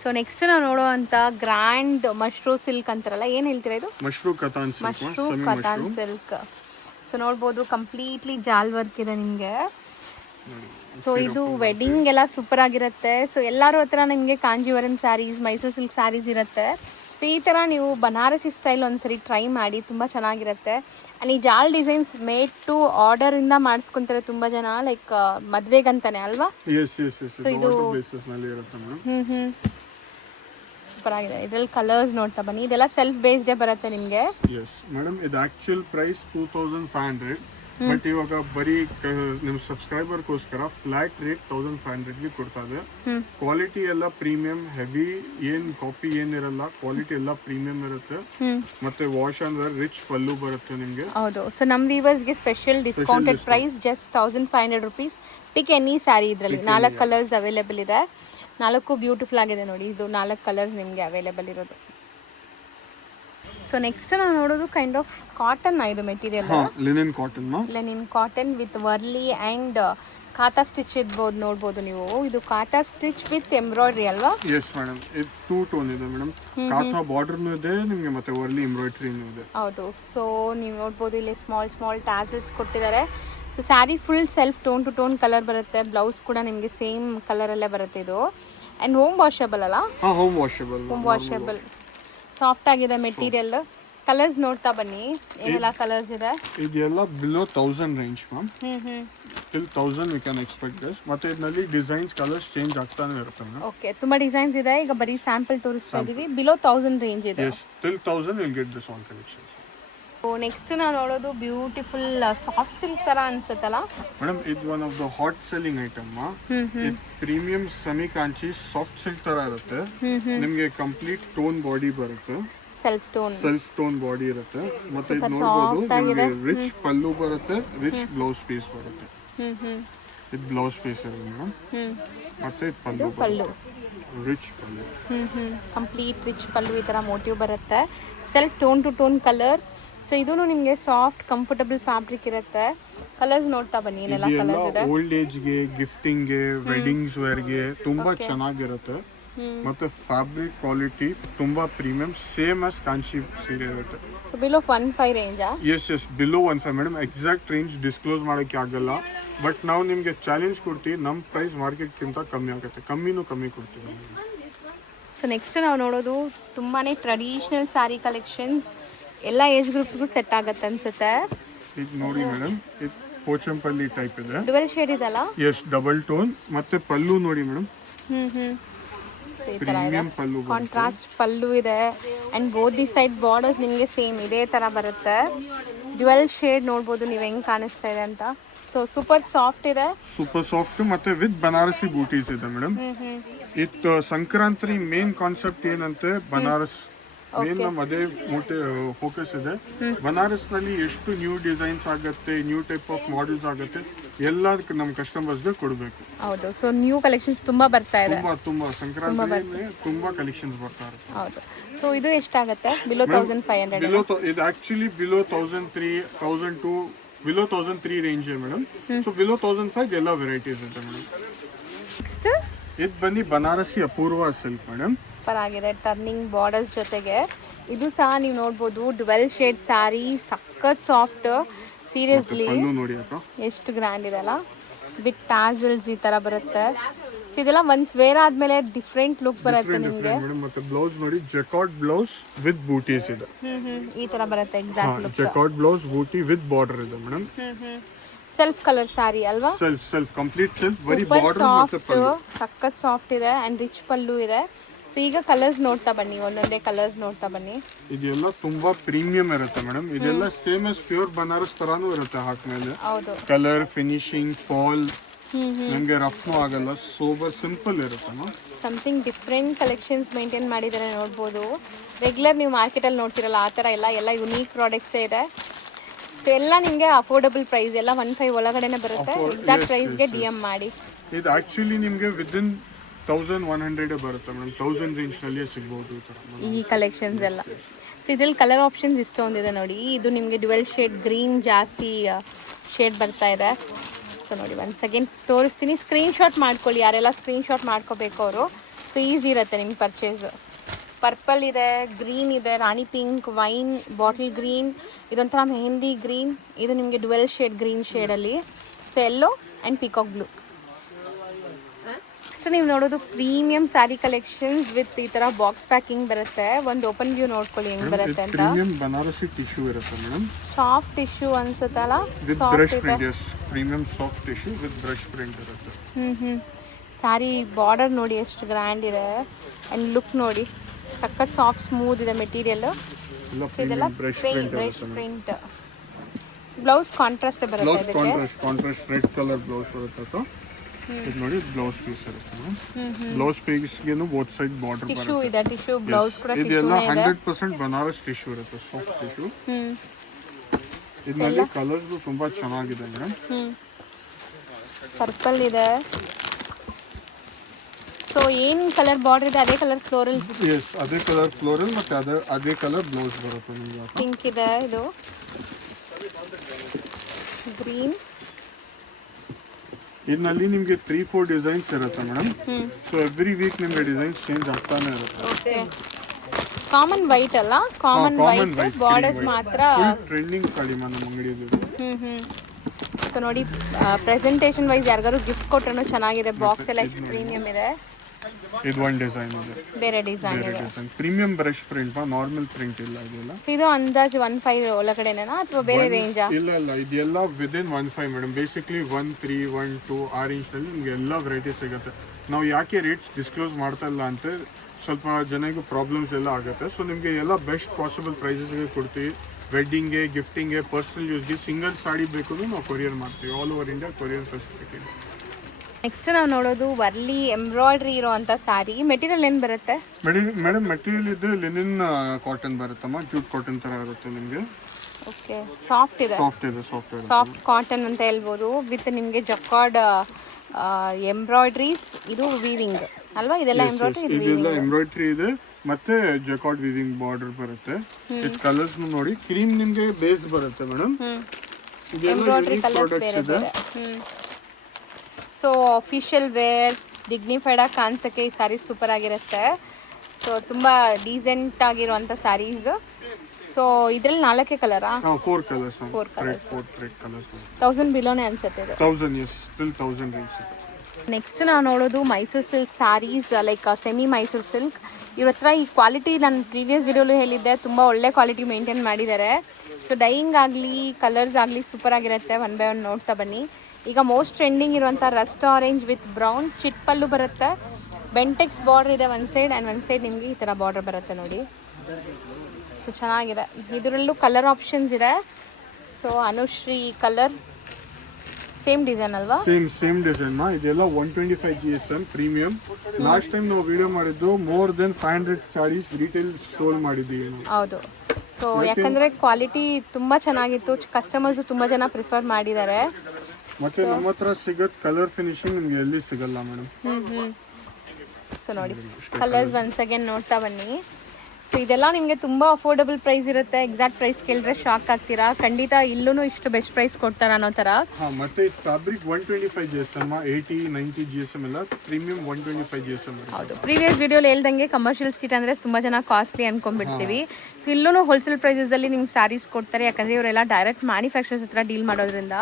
ಸೊ ನೆಕ್ಸ್ಟ್ ನಾವು ನೋಡುವಂಥ ಗ್ರ್ಯಾಂಡ್ ಮಶ್ರೂ ಸಿಲ್ಕ್ ಅಂತಾರಲ್ಲ, ಏನು ಹೇಳ್ತೀರಾ ಇದು? ಮಶ್ರೂ ಕತಾನ್ ಸಿಲ್ಕ್. ಸೊ ನೋಡ್ಬೋದು ಕಂಪ್ಲೀಟ್ಲಿ ಜಾಲ್ ವರ್ಕ್ ಇದೆ ನಿಮಗೆ. ಸೊ ಇದು ವೆಡ್ಡಿಂಗ್ ಎಲ್ಲ ಸೂಪರ್ ಆಗಿರುತ್ತೆ. ಸೊ ಎಲ್ಲರ ಹತ್ರ ನಿಮಗೆ ಕಾಂಜೀವರಂ ಸ್ಯಾರೀಸ್, ಮೈಸೂರು ಸಿಲ್ಕ್ ಸ್ಯಾರೀಸ್ ಇರುತ್ತೆ. ಸೊ ಈ ಥರ ನೀವು ಬನಾರಸಿ ಸ್ಟೈಲ್ ಒಂದ್ಸರಿ ಟ್ರೈ ಮಾಡಿ, ತುಂಬ ಚೆನ್ನಾಗಿರುತ್ತೆ. ಆ್ಯಂಡ್ ಈ ಜಾಲ್ ಡಿಸೈನ್ಸ್ ಮೇಡ್ ಟು ಆರ್ಡರಿಂದ ಮಾಡಿಸ್ಕೊತಾರೆ ತುಂಬ ಜನ, ಲೈಕ್ ಮದುವೆಗಂತಾನೆ ಅಲ್ವಾ? ಎಸ್ ಎಸ್ ಎಸ್ ಸೊ ಇದು ಬೇಸಿಸ್ ನಲ್ಲಿ ಇರುತ್ತೆ ಮೇಡಮ್. ಸೂಪರ್ ಆಗಿದೆ. ಇದರಲ್ಲಿ ಕಲರ್ಸ್ ನೋಡ್ತಾ ಬನ್ನಿ. ಇದೆಲ್ಲ ಸೆಲ್ಫ್ ಬೇಸ್ಡೇ ಬರುತ್ತೆ ನಿಮಗೆ. ಎಸ್ ಮೇಡಮ್, ಇದು ಆಕ್ಚುಯಲ್ ಪ್ರೈಸ್ 2500, ಬಟ್ ಇವಾಗ ಬರೀ ನಿಮ್ಮ ಸಬ್ಸ್ಕ್ರೈಬರ್ಗೋಸ್ಕರ ಫ್ಲಾಟ್ ರೇಟ್ 1500ಗೆ ಕೊಡ್ತಾ ಇದೆ. ಕ್ವಾಲಿಟಿ ಎಲ್ಲ ಪ್ರೀಮಿಯಂ, ಹೆವಿ ಏನ್ ಕಾಪಿ ಏನಿರಲ್ಲ, ಕ್ವಾಲಿಟಿ ಎಲ್ಲ ಪ್ರೀಮಿಯಂ ಇರುತ್ತೆ. ಮತ್ತೆ wash and wear rich pallu ಬರುತ್ತೆ ನಿಮಗೆ. ಹೌದು. ಸೊ ನಮ್ಮ ವ್ಯೂವರ್ಸ್ಗೆ special discounted price just 1500 rupees. Pick any sari. ಇದರಲ್ಲಿ 4 ಕಲರ್ಸ್ ಅವೈಲೇಬಲ್ ಇದೆ. 4 ಬ್ಯೂಟಿಫುಲ್ ಆಗಿದೆ ನೋಡಿ. ಇದು 4 ಕಲರ್ಸ್ ನಿಮಗೆ ಅವೈಲೇಬಲ್ ಇರೋದು. ಸೊ ನೆಕ್ಸ್ಟ್ ನಾವು ನೋಡೋದು ಕೈಂಡ್ ಆಫ್ ಕಾಟನ್. ಇದು material linen cotton. Linen cotton with Warli and kantha stitch ಇರ್ಬೋದು, ನೋಡ್ಬೋದು ನೀವು. ಇದು ಕಾಟಾ ಸ್ಟಿಚ್ ವಿತ್ ಎಂಬ್ರಾಯ್ಡ್ರಿ ಅಲ್ವಾ? ಎಸ್ ಮೇಡಮ್, ಇದು 2 ಟೋನ್ ಇದೆ ಮೇಡಮ್. ಕಾಟಾ ಬಾರ್ಡರ್ನೂ ಇದೆ ನಿಮಗೆ, ಮತ್ತೆ ವರ್ಲಿ ಎಂಬ್ರಾಯ್ಡ್ರಿನೂ ಇದೆ. ಹೌದು. ಸೊ ನೀವು ನೋಡ್ಬೋದು ಇಲ್ಲಿ ಸ್ಮಾಲ್ ಟ್ಯಾಸಲ್ಸ್ ಕೊಟ್ಟಿದ್ದಾರೆ. So sari full self tone two tone colour ಬರುತ್ತೆ. ಬ್ಲೌಸ್ ಕೂಡ ನಿಮಗೆ ಸೇಮ್ ಕಲರಲ್ಲೇ ಬರುತ್ತೆ ಇದು. ಆ್ಯಂಡ್ ಹೋಮ್ ವಾಷಬಲ್ ಅಲ್ಲ? Home washable. ಸಾಫ್ಟ್ ಆಗಿದೆ ಮೆಟೀರಿಯಲ್. ಕಲರ್ಸ್ ನೋಡ್ತಾ ಬನ್ನಿ, ಏನೆಲ್ಲ ಕಲರ್ಸ್ ಇದೆ. ಇದೆಲ್ಲ below 1000 range ma'am. Till 1000 we can expect this. ಮತ್ತೆ ಇದರಲ್ಲಿ ಡಿಸೈನ್ಸ್ ಕಲರ್ಸ್ ಚೇಂಜ್ ಆಗ್ತಾನೆ ಇರುತ್ತೆ ಮ್ಯಾಮ್. ಓಕೆ, ತುಂಬಾ ಡಿಸೈನ್ಸ್ ಇದೆ. ಈಗ ಬರೀ ಸ್ಯಾಂಪಲ್ ತೋರಿಸ್ತಾ ಇದೀವಿ. ಬಿಲೋ 1000 ರೇಂಜ್ ಇದೆ. Yes, till 1000 will get this all collections. Next ನಾವು ನೋಡೋದು ಬ್ಯೂಟಿಫುಲ್ ಸಾಫ್ಟ್ ಸಿಲ್ಕ್ ತರ ಅನ್ಸುತ್ತಲ್ಲ ಮೇಡಮ್. ಇದು one of the hot selling item. ಇದು premium semi Kanchi soft silk ತರ ಇರುತ್ತೆ. ನಿಮಗೆ ಕಂಪ್ಲೀಟ್ ಟೋನ್ ಬಾಡಿ ಬರುತ್ತೆ. ಸೆಲ್ಫ್ ಟೋನ್ ಬಾಡಿ ಇರುತ್ತೆ. ಮತ್ತೆ ಇದು ನೋಡಬಹುದು, ನಿಮಗೆ ರಿಚ್ ಪಲ್ಲು ಬರುತ್ತೆ, ರಿಚ್ ಬ್ಲೌಸ್ ಪೀಸ್ ಬರುತ್ತೆ. ಇದು ಬ್ಲೌಸ್ ಪೀಸ್ ಇದೆ ಮೇಡಮ್. ಮತ್ತೆ pallu rich pallu, complete rich pallu. ಈ ತರ ಮೋಟಿವ್ ಬರುತ್ತೆ. Self tone two tone colour. So ಇದೂ ನಿಮಗೆ ಸಾಫ್ಟ್ ಕಂಫರ್ಟಬಲ್ ಫ್ಯಾಬ್ರಿಕ್ ಇರುತ್ತೆ. ಕಲರ್ಸ್ ನೋಡ್ತಾ ಬನ್ನಿ, ಏನೆಲ್ಲ ಕಲರ್ಸ್ ಇದೆ. ಓಲ್ಡ್ ಏಜ್ಗೆ, ಗಿಫ್ಟಿಂಗ್ಗೆ, ವೆಡ್ಡಿಂಗ್ಸ್ ವೇರ್ಗೆ ತುಂಬಾ ಚೆನ್ನಾಗಿರುತ್ತೆ. ಮತ್ತೆ ಫ್ಯಾಬ್ರಿಕ್ ಕ್ವಾಲಿಟಿ ತುಂಬಾ ಪ್ರೀಮಿಯಂ, ಸೇಮ್ ಆಸ್ ಕಾಂಚಿ ಸೀರೆ ಇರುತ್ತೆ. ಸೊ ಬಿಲೋ 15 ರೇಂಜಾ? Yes, below 15 madam. Exact range disclose ಮಾಡೋಕ್ಕೆ ಆಗಲ್ಲ, ಬಟ್ ನಾವು ನಿಮಗೆ ಚಾಲೆಂಜ್ ಕೊಡ್ತೀವಿ. ನಮ್ಮ ಪ್ರೈಸ್ ಮಾರ್ಕೆಟ್ಗಿಂತ ಕಮ್ಮಿ ಆಗುತ್ತೆ, ಕಮ್ಮಿ ಕೊಡ್ತೀವಿ. ಸೊ ನೆಕ್ಸ್ಟ್ ನಾವು ನೋಡೋದು ತುಂಬಾನೇ ಟ್ರೆಡಿಷನಲ್ ಸ್ಯಾರಿ ಕಲೆಕ್ಷನ್ಸ್. ಎಲ್ಲ ಏಜ್ ಗ್ರೂಪ್ಸ್ಗೂ ಸೆಟ್ ಆಗುತ್ತೆ ಅನ್ಸುತ್ತೆ. ಇದು ನೋಡಿ ಮೇಡಮ್, ಇದು ಪೋಚಂಪಲ್ಲಿ ಟೈಪ್ ಇದೆ. ಡುವೆಲ್ ಶೇಡ್ ಇದಲ್ಲ? Yes, double tone. ಮತ್ತೆ ಪಲ್ಲು ನೋಡಿ ಮೇಡಮ್. ಸೊ ಈ ತರ ಇದೆ, ಕಾಂಟ್ರಾಸ್ಟ್ ಪಲ್ಲು ಇದೆ. And both the side borders ನಿಮಗೆ ಸೇಮ್ ಇದೇ ತರ ಬರುತ್ತೆ. ಡ್ಯುವೆಲ್ ಶೇಡ್ ನೋಡ್ಬೋದು ನೀವು ಹೆಂಗ್ ಕಾಣಿಸ್ತಾ ಇದೆ ಅಂತ. ಸೊ ಸೂಪರ್ ಸಾಫ್ಟ್ ಇದೆ. ಸೂಪರ್ ಸಾಫ್ಟ್ ಮತ್ತೆ ವಿತ್ ಬನಾರಸಿ ಬೂಟೀಸ್ ಇದೆ ಮೇಡಮ್. ಇದು ಸಂಕ್ರಾಂತಿ ಮೇನ್ ಕಾನ್ಸೆಪ್ಟ್ ಏನಂತೆ, ಬನಾರಸ್ ಮೇನ್ ನಮ್ಮ ಅದೇ ಫೋಕಸ್ ಇದೆ. ಬನಾರಸ್ ನಲ್ಲಿ ಎಷ್ಟು ನ್ಯೂ ಡಿಸೈನ್ಸ್ ಆಗುತ್ತೆ, ನ್ಯೂ ಟೈಪ್ ಆಫ್ ಮಾಡೆಲ್ಸ್ ಆಗುತ್ತೆ, ಎಲ್ಲ ನಮ್ಮ ಕಸ್ಟಮರ್ಸ್ಗೆ ಕೊಡಬೇಕು. ಹೌದು. ಸೊ ನ್ಯೂ ಕಲೆಕ್ಷನ್ಸ್ ತುಂಬಾ ಬರ್ತಾ ಇದೆ. ತುಂಬಾ ಸಂಕ್ರಾಂತಿ ತುಂಬಾ ಕಲೆಕ್ಷನ್ಸ್ ಬರ್ತಾ ಇರುತ್ತೆ. ಹೌದು. ಸೊ ಇದು ಎಷ್ಟಾಗುತ್ತೆ? ಬಿಲೋ 1500. ಇದು actually below 1003 below 1003 range madam. So below 1005 ಎಲ್ಲ ವೆರೈಟೀಸ್ ಇದೆ ಮೇಡಮ್. ನೆಕ್ಸ್ಟ್ ಇದು ಬನ್ನಿ ಬನಾರಸಿ ಅಪೂರ್ವ ಸಿಲ್ಕ್ ಮೇಡಮ್. ಸೂಪರ್ ಆಗಿದೆ, ಟರ್ನಿಂಗ್ ಬಾರ್ಡರ್ಸ್ ಜೊತೆಗೆ. ಇದು ಸಹ ನೀವು ನೋಡ್ಬೋದು ಡುವೆಲ್ ಶೇಡ್ ಸ್ಯಾರಿ, ಸಖತ್ ಸಾಫ್ಟ್. ಸೀರಿಯಸ್ಲಿ ನೋಡಿ ಅಕ್ಕ, ಎಷ್ಟು ಗ್ರ್ಯಾಂಡ್ ಇದೆ ಅಲ್ಲ. ವಿತ್ ಟ್ಯಾಸಲ್ಸ್ ಈ ತರ ಬರುತ್ತೆ. ಸೊ ಇದೆಲ್ಲ ಒನ್ಸ್ ವೇರ್ ಆದ್ಮೇಲೆ ಡಿಫ್ರೆಂಟ್ ಲುಕ್ ಬರುತ್ತೆ ನಿಮಗೆ. ಮತ್ತೆ ಬ್ಲೌಸ್ ನೋಡಿ, ಜಕಾರ್ಡ್ ಬ್ಲೌಸ್ ವಿತ್ ಬೂಟೀಸ್ ಇದೆ. ಈ ತರ ಬರುತ್ತೆ ಎಕ್ಸಾಕ್ಟ್ ಲುಕ್. ಜಕಾರ್ಡ್ ಬ್ಲೌಸ್ ಬೂಟಿ ವಿತ್ ಬಾರ್ಡರ್ ಇದೆ ಮೇಡಮ್. ಸೆಲ್ಫ್ ಕಲರ್ ಸ್ಯಾರಿ ಅಲ್ವಾ? ಸೆಲ್ಫ್ ಕಂಪ್ಲೀಟ್ ಸೆಲ್ಫ್, ಬರೀ ಸೂಪರ್ ಬಾರ್ಡರ್ ಮತ್ತೆ ಸಾಫ್ಟ್, ಪಲ್ಲು ಸಖತ್ ಸಾಫ್ಟ್ ಇದೆ. ಅಂಡ್ ರಿಚ್ ಪಲ್ಲು ಇದೆ. ಸೊ ಈಗ ಕಲರ್ಸ್ ನೋಡ್ತಾ ಬನ್ನಿ, ಒಂದೊಂದೇ ಕಲರ್ಸ್ ನೋಡ್ತಾ ಬನ್ನಿ. ಇದೆಲ್ಲ ತುಂಬಾ ಪ್ರೀಮಿಯಂ ಇರುತ್ತೆ ಮೇಡಮ್. ಇದೆಲ್ಲ ಸೇಮ್ ಆಸ್ ಪ್ಯೂರ್ ಬನಾರಸ್ ತರಾನು ಇರುತ್ತೆ ಹಾಕ್ಮೇಲೆ. ಹೌದು. ಕಲರ್ ಫಿನಿಶಿಂಗ್ ಫಾಲ್ ನಿಮಗೆ ರಫ್ನು ಆಗಲ್ಲ, ಸೋಬರ್ ಸಿಂಪಲ್ ಇರುತ್ತೆ. ಸಮಥಿಂಗ್ ಡಿಫ್ರೆಂಟ್ ಕಲೆಕ್ಷನ್ಸ್ ಮೇಂಟೈನ್ ಮಾಡಿದ್ದಾರೆ ನೋಡ್ಬೋದು. ರೆಗ್ಯುಲರ್ ನೀವು ಮಾರ್ಕೆಟಲ್ಲಿ ನೋಡ್ತಿರಲ್ಲ ಆ ಥರ ಎಲ್ಲ ಯುನೀಕ್ ಪ್ರಾಡಕ್ಟ್ಸೇ ಇದೆ. ಸೊ ಎಲ್ಲ ನಿಮಗೆ ಅಫೋರ್ಡಬಲ್ ಪ್ರೈಸ್, ಎಲ್ಲ 1500 ಒಳಗಡೆನೆ ಬರುತ್ತೆ. ಎಕ್ಸಾಕ್ಟ್ ಪ್ರೈಸ್ಗೆ DM ಮಾಡಿ. ಇದು ಆಕ್ಚುಲಿ ನಿಮಗೆ ವಿದಿನ್ 1100 ಬರುತ್ತೆ ಮೇಡಮ್. 1000 ರೇಂಜ್ ನಲ್ಲಿ ಸಿಗಬಹುದು ಈ ಕಲೆಕ್ಷನ್ಸ್ ಎಲ್ಲ. ಸೊ ಇದ್ರಲ್ಲಿ ಕಲರ್ ಆಪ್ಷನ್ಸ್ ಇಷ್ಟೊಂದಿದೆ ನೋಡಿ. ಇದು ನಿಮಗೆ ಡ್ಯುವೆಲ್ ಶೇಡ್ ಗ್ರೀನ್ ಜಾಸ್ತಿ ಶೇಡ್ ಬರ್ತಾ ಇದೆ. ಸೊ ನೋಡಿ ಒನ್ಸ್ ಅಗೇನ್ ತೋರಿಸ್ತೀನಿ, ಸ್ಕ್ರೀನ್ಶಾಟ್ ಮಾಡ್ಕೊಳ್ಳಿ. ಯಾರೆಲ್ಲ ಸ್ಕ್ರೀನ್ಶಾಟ್ ಮಾಡ್ಕೋಬೇಕು ಅವರು. ಸೊ ಈಸಿ ಇರುತ್ತೆ ನಿಮ್ಗೆ ಪರ್ಚೇಸ್. ಪರ್ಪಲ್ ಇದೆ, ಗ್ರೀನ್ ಇದೆ, ರಾಣಿ ಪಿಂಕ್, ವೈನ್, ಬಾಟಲ್ ಗ್ರೀನ್, ಇದೊಂಥರ ಮೆಹಂದಿ ಗ್ರೀನ್. ಇದು ನಿಮಗೆ ಡ್ಯುವೆಲ್ ಶೇಡ್ ಗ್ರೀನ್ ಶೇಡಲ್ಲಿ. So yellow and peacock blue. Next ನೀವು ನೋಡೋದು ಪ್ರೀಮಿಯಂ ಸ್ಯಾರಿ ಕಲೆಕ್ಷನ್ಸ್ ವಿತ್ ಈ ತರ ಬಾಕ್ಸ್ ಪ್ಯಾಕಿಂಗ್ ಬರುತ್ತೆ. ಒಂದು ಓಪನ್ ವ್ಯೂ ನೋಡ್ಕೊಳ್ಳಿ ಹೆಂಗ್ ಬರುತ್ತೆ ಅಂತ. ಪ್ರೀಮಿಯಂ ಬನಾರಸಿ ಟಿಶ್ಯೂ ಇರುತ್ತೆ ಮೇಡಮ್. ಸಾಫ್ಟ್ ಟಿಶ್ಯೂ ಅನ್ಸುತ್ತಲ್ಲ, with brush print. Yes, premium soft tissue with brush print ಇರುತ್ತೆ. ಸ್ಯಾರಿ ಬಾರ್ಡರ್ ನೋಡಿ ಎಷ್ಟು ಗ್ರ್ಯಾಂಡ್ ಇದೆ ಅಂಡ್ ಲುಕ್ ನೋಡಿ ಸಖತ್ ಸಾಫ್ಟ್ ಸ್ಮೂತ್ ಇದೆ ಮೆಟೀರಿಯಲ್. ಇದೆಲ್ಲ ಬ್ರಷ್ ಪ್ರಿಂಟ್. ಬ್ಲೌಸ್ ಕಾಂಟ್ರಾಸ್ಟ್ ಬರುತ್ತೆ ಇದಕ್ಕೆ. ಕಾಂಟ್ರಾಸ್ಟ್ ರೆಡ್ ಕಲರ್ ಬ್ಲೌಸ್ ಬರುತ್ತೆ. ಇದು ನೋಡಿ ಬ್ಲೌಸ್ ಪೀಸ್ ಇರುತ್ತೆ. ಬ್ಲೌಸ್ ಪೀಸ್ಗೆ ಬೋತ್ ಸೈಡ್ ಬಾರ್ಡರ್ ಬರುತ್ತೆ. ಟಿಶ್ಯೂ ಇದೆ, ಟಿಶ್ಯೂ ಬ್ಲೌಸ್ ಕೂಡ ಇದೆಲ್ಲ 100% ಬನಾರಸ್ ಟಿಶ್ಯೂ ಇರುತ್ತೆ, ಸಾಫ್ಟ್ ಟಿಶ್ಯೂ. ಇದರಲ್ಲಿ ಕಲರ್ಸ್ ತುಂಬಾ ಚೆನ್ನಾಗಿದೆ ಮೇಡಮ್. ಪರ್ಪಲ್ ಇದೆ. ಸೊ ಏನ್ ಕಲರ್ ಬಾರ್ಡರ್ ಇದೆ ಅದೇ ಕಲರ್ ಫ್ಲೋರಲ್. ಎಸ್, ಅದೇ ಕಲರ್ ಫ್ಲೋರಲ್ ಮತ್ತೆ ಅದೇ ಕಲರ್ ಬ್ಲೌಸ್ ಬರುತ್ತೆ ನಿಮಗೆ. ಪಿಂಕ್ ಇದೆ, ಇದು ಗ್ರೀನ್. ಇದರಲ್ಲಿ ನಿಮಗೆ 3-4 ಡಿಸೈನ್ಸ್ ಇರುತ್ತೆ ಮೇಡಮ್. ಸೊ ಎವ್ರಿ ವೀಕ್ ನಿಮಗೆ ಡಿಸೈನ್ಸ್ ಚೇಂಜ್ ಆಗ್ತಾನೆ ಇರುತ್ತೆ. ಓಕೆ, ಕಾಮನ್ ವೈಟ್ ಅಲ್ಲ, ಕಾಮನ್ ವೈಟ್ ಬಾರ್ಡರ್ಸ್ ಮಾತ್ರ ಟ್ರೆಂಡಿಂಗ್ ಸಾಡಿ ನಮ್ಮ ಅಂಗಡಿಯಲ್ಲಿ. ಸೊ ನೋಡಿ, ಪ್ರೆಸೆಂಟೇಷನ್ ವೈಸ್ ಯಾರಿಗಾರು ಗಿಫ್ಟ್ ಕೊಟ್ಟರು ಚೆನ್ನಾಗಿದೆ. ಬಾಕ್ಸ್ ಎಲ್ಲ ಎಷ್ಟು ಪ್ರೀಮಿಯಂ ಇದೆ. ಇದು ಒಂದು ಡಿಸೈನ್ ಇದೆ, ಬೇರೆ ಡಿಸೈನ್ ಇದೆ. Premium brush print, normal print ಇಲ್ಲ ಇದೆಲ್ಲ. ಸೊ ಇದು ಅಂದಾಜು 1.5 ಒಳಗಡೆನೇನಾ ಅಥವಾ ಬೇರೆ ರೇಂಜಾ? ಇಲ್ಲ, ಇದೆಲ್ಲ ವಿದಿನ್ 1.5 ಮೇಡಮ್. ಬೇಸಿಕ್ಲಿ 1.3, 1.2 ಆ ರೇಂಜ್ ನಲ್ಲಿ ನಿಮ್ಗೆ ಎಲ್ಲ ವೆರೈಟಿ ಸಿಗುತ್ತೆ. ನಾವು ಯಾಕೆ ರೇಟ್ಸ್ ಡಿಸ್ಕ್ಲೋಸ್ ಮಾಡ್ತಾ ಇಲ್ಲ ಅಂತ ಸ್ವಲ್ಪ ಜನಗೂ ಪ್ರಾಬ್ಲಮ್ಸ್ ಎಲ್ಲ ಆಗುತ್ತೆ. ಸೊ ನಿಮಗೆ ಎಲ್ಲ ಬೆಸ್ಟ್ ಪಾಸಿಬಲ್ ಪ್ರೈಸಸ್ಗೆ ಕೊಡ್ತೀವಿ. ವೆಡ್ಡಿಂಗ್ಗೆ, ಗಿಫ್ಟಿಂಗ್ಗೆ, ಪರ್ಸನಲ್ ಯೂಸ್ಗೆ ಸಿಂಗಲ್ ಸಾಡಿ ಬೇಕು ನಾವು ಕೊರಿಯರ್ ಮಾಡ್ತೀವಿ. All over India courier facility ಇದೆ. ನೆಕ್ಸ್ಟ್ ನಾವು ನೋಡೋದು ವರ್ಲಿ ಎಂಬ್ರಾಯ್ಡ್ರಿ ಇರೋಂಥ ಸ್ಯಾರಿ. ಮೆಟೀರಿಯಲ್ ಏನು ಬರುತ್ತೆ ಮೇಡಮ್? ಮೆಟೀರಿಯಲ್ ಇದೆ ಲಿನಿನ್ ಕಾಟನ್ ಬರುತ್ತಮ್ಮ, ಜೂಟ್ ಕಾಟನ್ ತರ ಇರುತ್ತೆ ನಿಮಗೆ. ಓಕೆ, ಸಾಫ್ಟ್ ಇದೆ, ಸಾಫ್ಟ್ ಕಾಟನ್ ಅಂತ ಹೇಳ್ಬೋದು. ವಿತ್ ನಿಮಗೆ ಜಕಾರ್ಡ್ ಎಂಬ್ರಾಯ್ಡ್ರೀಸ್. ಇದು ವೀವಿಂಗ್ ಅಲ್ವಾ? ಇದೆಲ್ಲ ಎಂಬ್ರಾಯ್ಡ್ರಿ ಇದೆ ಮತ್ತೆ ಜಕಾರ್ಡ್ ವೀವಿಂಗ್ ಬಾರ್ಡರ್ ಬರುತ್ತೆ. ಇದು ಕಲರ್ಸ್ ನೋಡಿ, ಕ್ರೀಮ್ ನಿಮಗೆ ಬೇಸ್ ಬರುತ್ತೆ ಮೇಡಮ್. ಎಂಬ್ರಾಯ್ಡ್ರಿ ಕಲರ್ಸ್ ಬೇರೆ ಬೇರೆ. ಸೊ ಅಫಿಷಿಯಲ್ ವೇರ್ ಡಿಗ್ನಿಫೈಡ್ ಆಗಿ ಕಾಣಿಸೋಕ್ಕೆ ಈ ಸ್ಯಾರೀಸ್ ಸೂಪರ್ ಆಗಿರುತ್ತೆ. ಸೊ ತುಂಬ ಡೀಸೆಂಟ್ ಆಗಿರುವಂಥ ಸ್ಯಾರೀಸ್. ಸೊ ಇದರಲ್ಲಿ 4 ಕಲರಾ? 4 ಕಲರ್ಸ್. 1000 ಬಿಲೋನೇ ಅನ್ಸುತ್ತೆ ಇದು. 1000 ರೇಂಜ್. ನೆಕ್ಸ್ಟ್ ನಾವು ನೋಡೋದು Mysore silk sarees, like semi Mysore silk. ಇವ್ರ ಹತ್ರ ಈ ಕ್ವಾಲಿಟಿ ನಾನು ಪ್ರೀವಿಯಸ್ ವಿಡಿಯೋಲು ಹೇಳಿದ್ದೆ, ತುಂಬ ಒಳ್ಳೆ ಕ್ವಾಲಿಟಿ ಮೇಂಟೈನ್ ಮಾಡಿದ್ದಾರೆ. ಸೊ ಡೈಯಿಂಗ್ ಆಗಲಿ ಕಲರ್ಸ್ ಆಗಲಿ ಸೂಪರ್ ಆಗಿರುತ್ತೆ. 1 by 1 ನೋಡ್ತಾ ಬನ್ನಿ. ಈಗ ಮೋಸ್ಟ್ ಟ್ರೆಂಡಿಂಗ್ ಇರುವಂಥ ರಸ್ಟ್ ಆರೆಂಜ್ ವಿತ್ ಬ್ರೌನ್ ಚಿಟ್ ಪಲ್ಲು ಬರುತ್ತೆ. ಬೆಂಟೆಕ್ಸ್ ಬಾರ್ಡರ್ ಇದೆ ಒಂದು ಸೈಡ್ ಆ್ಯಂಡ್ ಒಂದು ಸೈಡ್ ನಿಮಗೆ ಈ ಥರ ಬಾರ್ಡರ್ ಬರುತ್ತೆ ನೋಡಿ. ಸೊ ಚೆನ್ನಾಗಿದೆ. ಇದರಲ್ಲೂ ಕಲರ್ ಆಪ್ಷನ್ಸ್ ಇದೆ. So Anushree colour same design ಅಲ್ವಾ? ಸೇಮ್ ಡಿಸೈನ್ ಮಾ. ಇದೆಲ್ಲ 125 GSM ಪ್ರೀಮಿಯಂ. ಲಾಸ್ಟ್ ಟೈಮ್ ನಾವು ವಿಡಿಯೋ ಮಾಡಿದ್ದು ಮೋರ್ ದೆನ್ 500 ಸಾರೀಸ್ ರಿಟೇಲ್ ಸೋಲ್ ಮಾಡಿದ್ದೀವಿ. ಹೌದು. ಸೊ ಯಾಕಂದರೆ ಕ್ವಾಲಿಟಿ ತುಂಬ ಚೆನ್ನಾಗಿತ್ತು, ಕಸ್ಟಮರ್ಸು ತುಂಬ ಜನ ಪ್ರಿಫರ್ ಮಾಡಿದ್ದಾರೆ. ಮತ್ತೆ ನಮ್ಮ ಹತ್ರ ಸಿಗೋದು ಕಲರ್ ಫಿನಿಶಿಂಗ್ ನಿಮಗೆ ಎಲ್ಲಿ ಸಿಗಲ್ಲ ಮೇಡಮ್. ಸೊ ನೋಡಿ, ಕಲರ್ಸ್ ಒನ್ಸ್ ಅಗೇನ್ ನೋಡ್ತಾ ಬನ್ನಿ. ಸೊ ಇದೆಲ್ಲ ನಿಮಗೆ ತುಂಬ ಅಫೋರ್ಡಬಲ್ ಪ್ರೈಸ್ ಇರುತ್ತೆ. ಎಕ್ಸಾಕ್ಟ್ ಪ್ರೈಸ್ ಕೇಳಿದ್ರೆ ಶಾಕ್ ಆಗ್ತೀರಾ. ಖಂಡಿತ ಇಲ್ಲೂ ಇಷ್ಟು ಬೆಸ್ಟ್ ಪ್ರೈಸ್ ಕೊಡ್ತಾರೆ ಅನ್ನೋ ಥರ. ಮತ್ತೆ ಫ್ಯಾಬ್ರಿಕ್ 125 GSM, 80-90 GSM ಎಲ್ಲ ಪ್ರೀಮಿಯಂ 125 GSM. ಹೌದು, ಪ್ರೀವಿಯಸ್ ವಿಡಿಯೋಲಿ ಹೇಳ್ದಂಗೆ ಕಮರ್ಷಿಯಲ್ ಸ್ಟ್ರೀಟ್ ಅಂದರೆ ತುಂಬ ಜನ ಕಾಸ್ಟ್ಲಿ ಅನ್ಕೊಂಡ್ಬಿಡ್ತೀವಿ. ಸೊ ಇಲ್ಲೂ ಹೋಲ್ಸೇಲ್ ಪ್ರೈಸಸಲ್ಲಿ ನಿಮ್ಗೆ ಸ್ಯಾರೀಸ್ ಕೊಡ್ತಾರೆ. ಯಾಕಂದರೆ ಇವರೆಲ್ಲ ಡೈರೆಕ್ಟ್ ಮ್ಯಾನುಫ್ಯಾಕ್ಚರ್ಸ್ ಹತ್ರ ಡೀಲ್ ಮಾಡೋದ್ರಿಂದ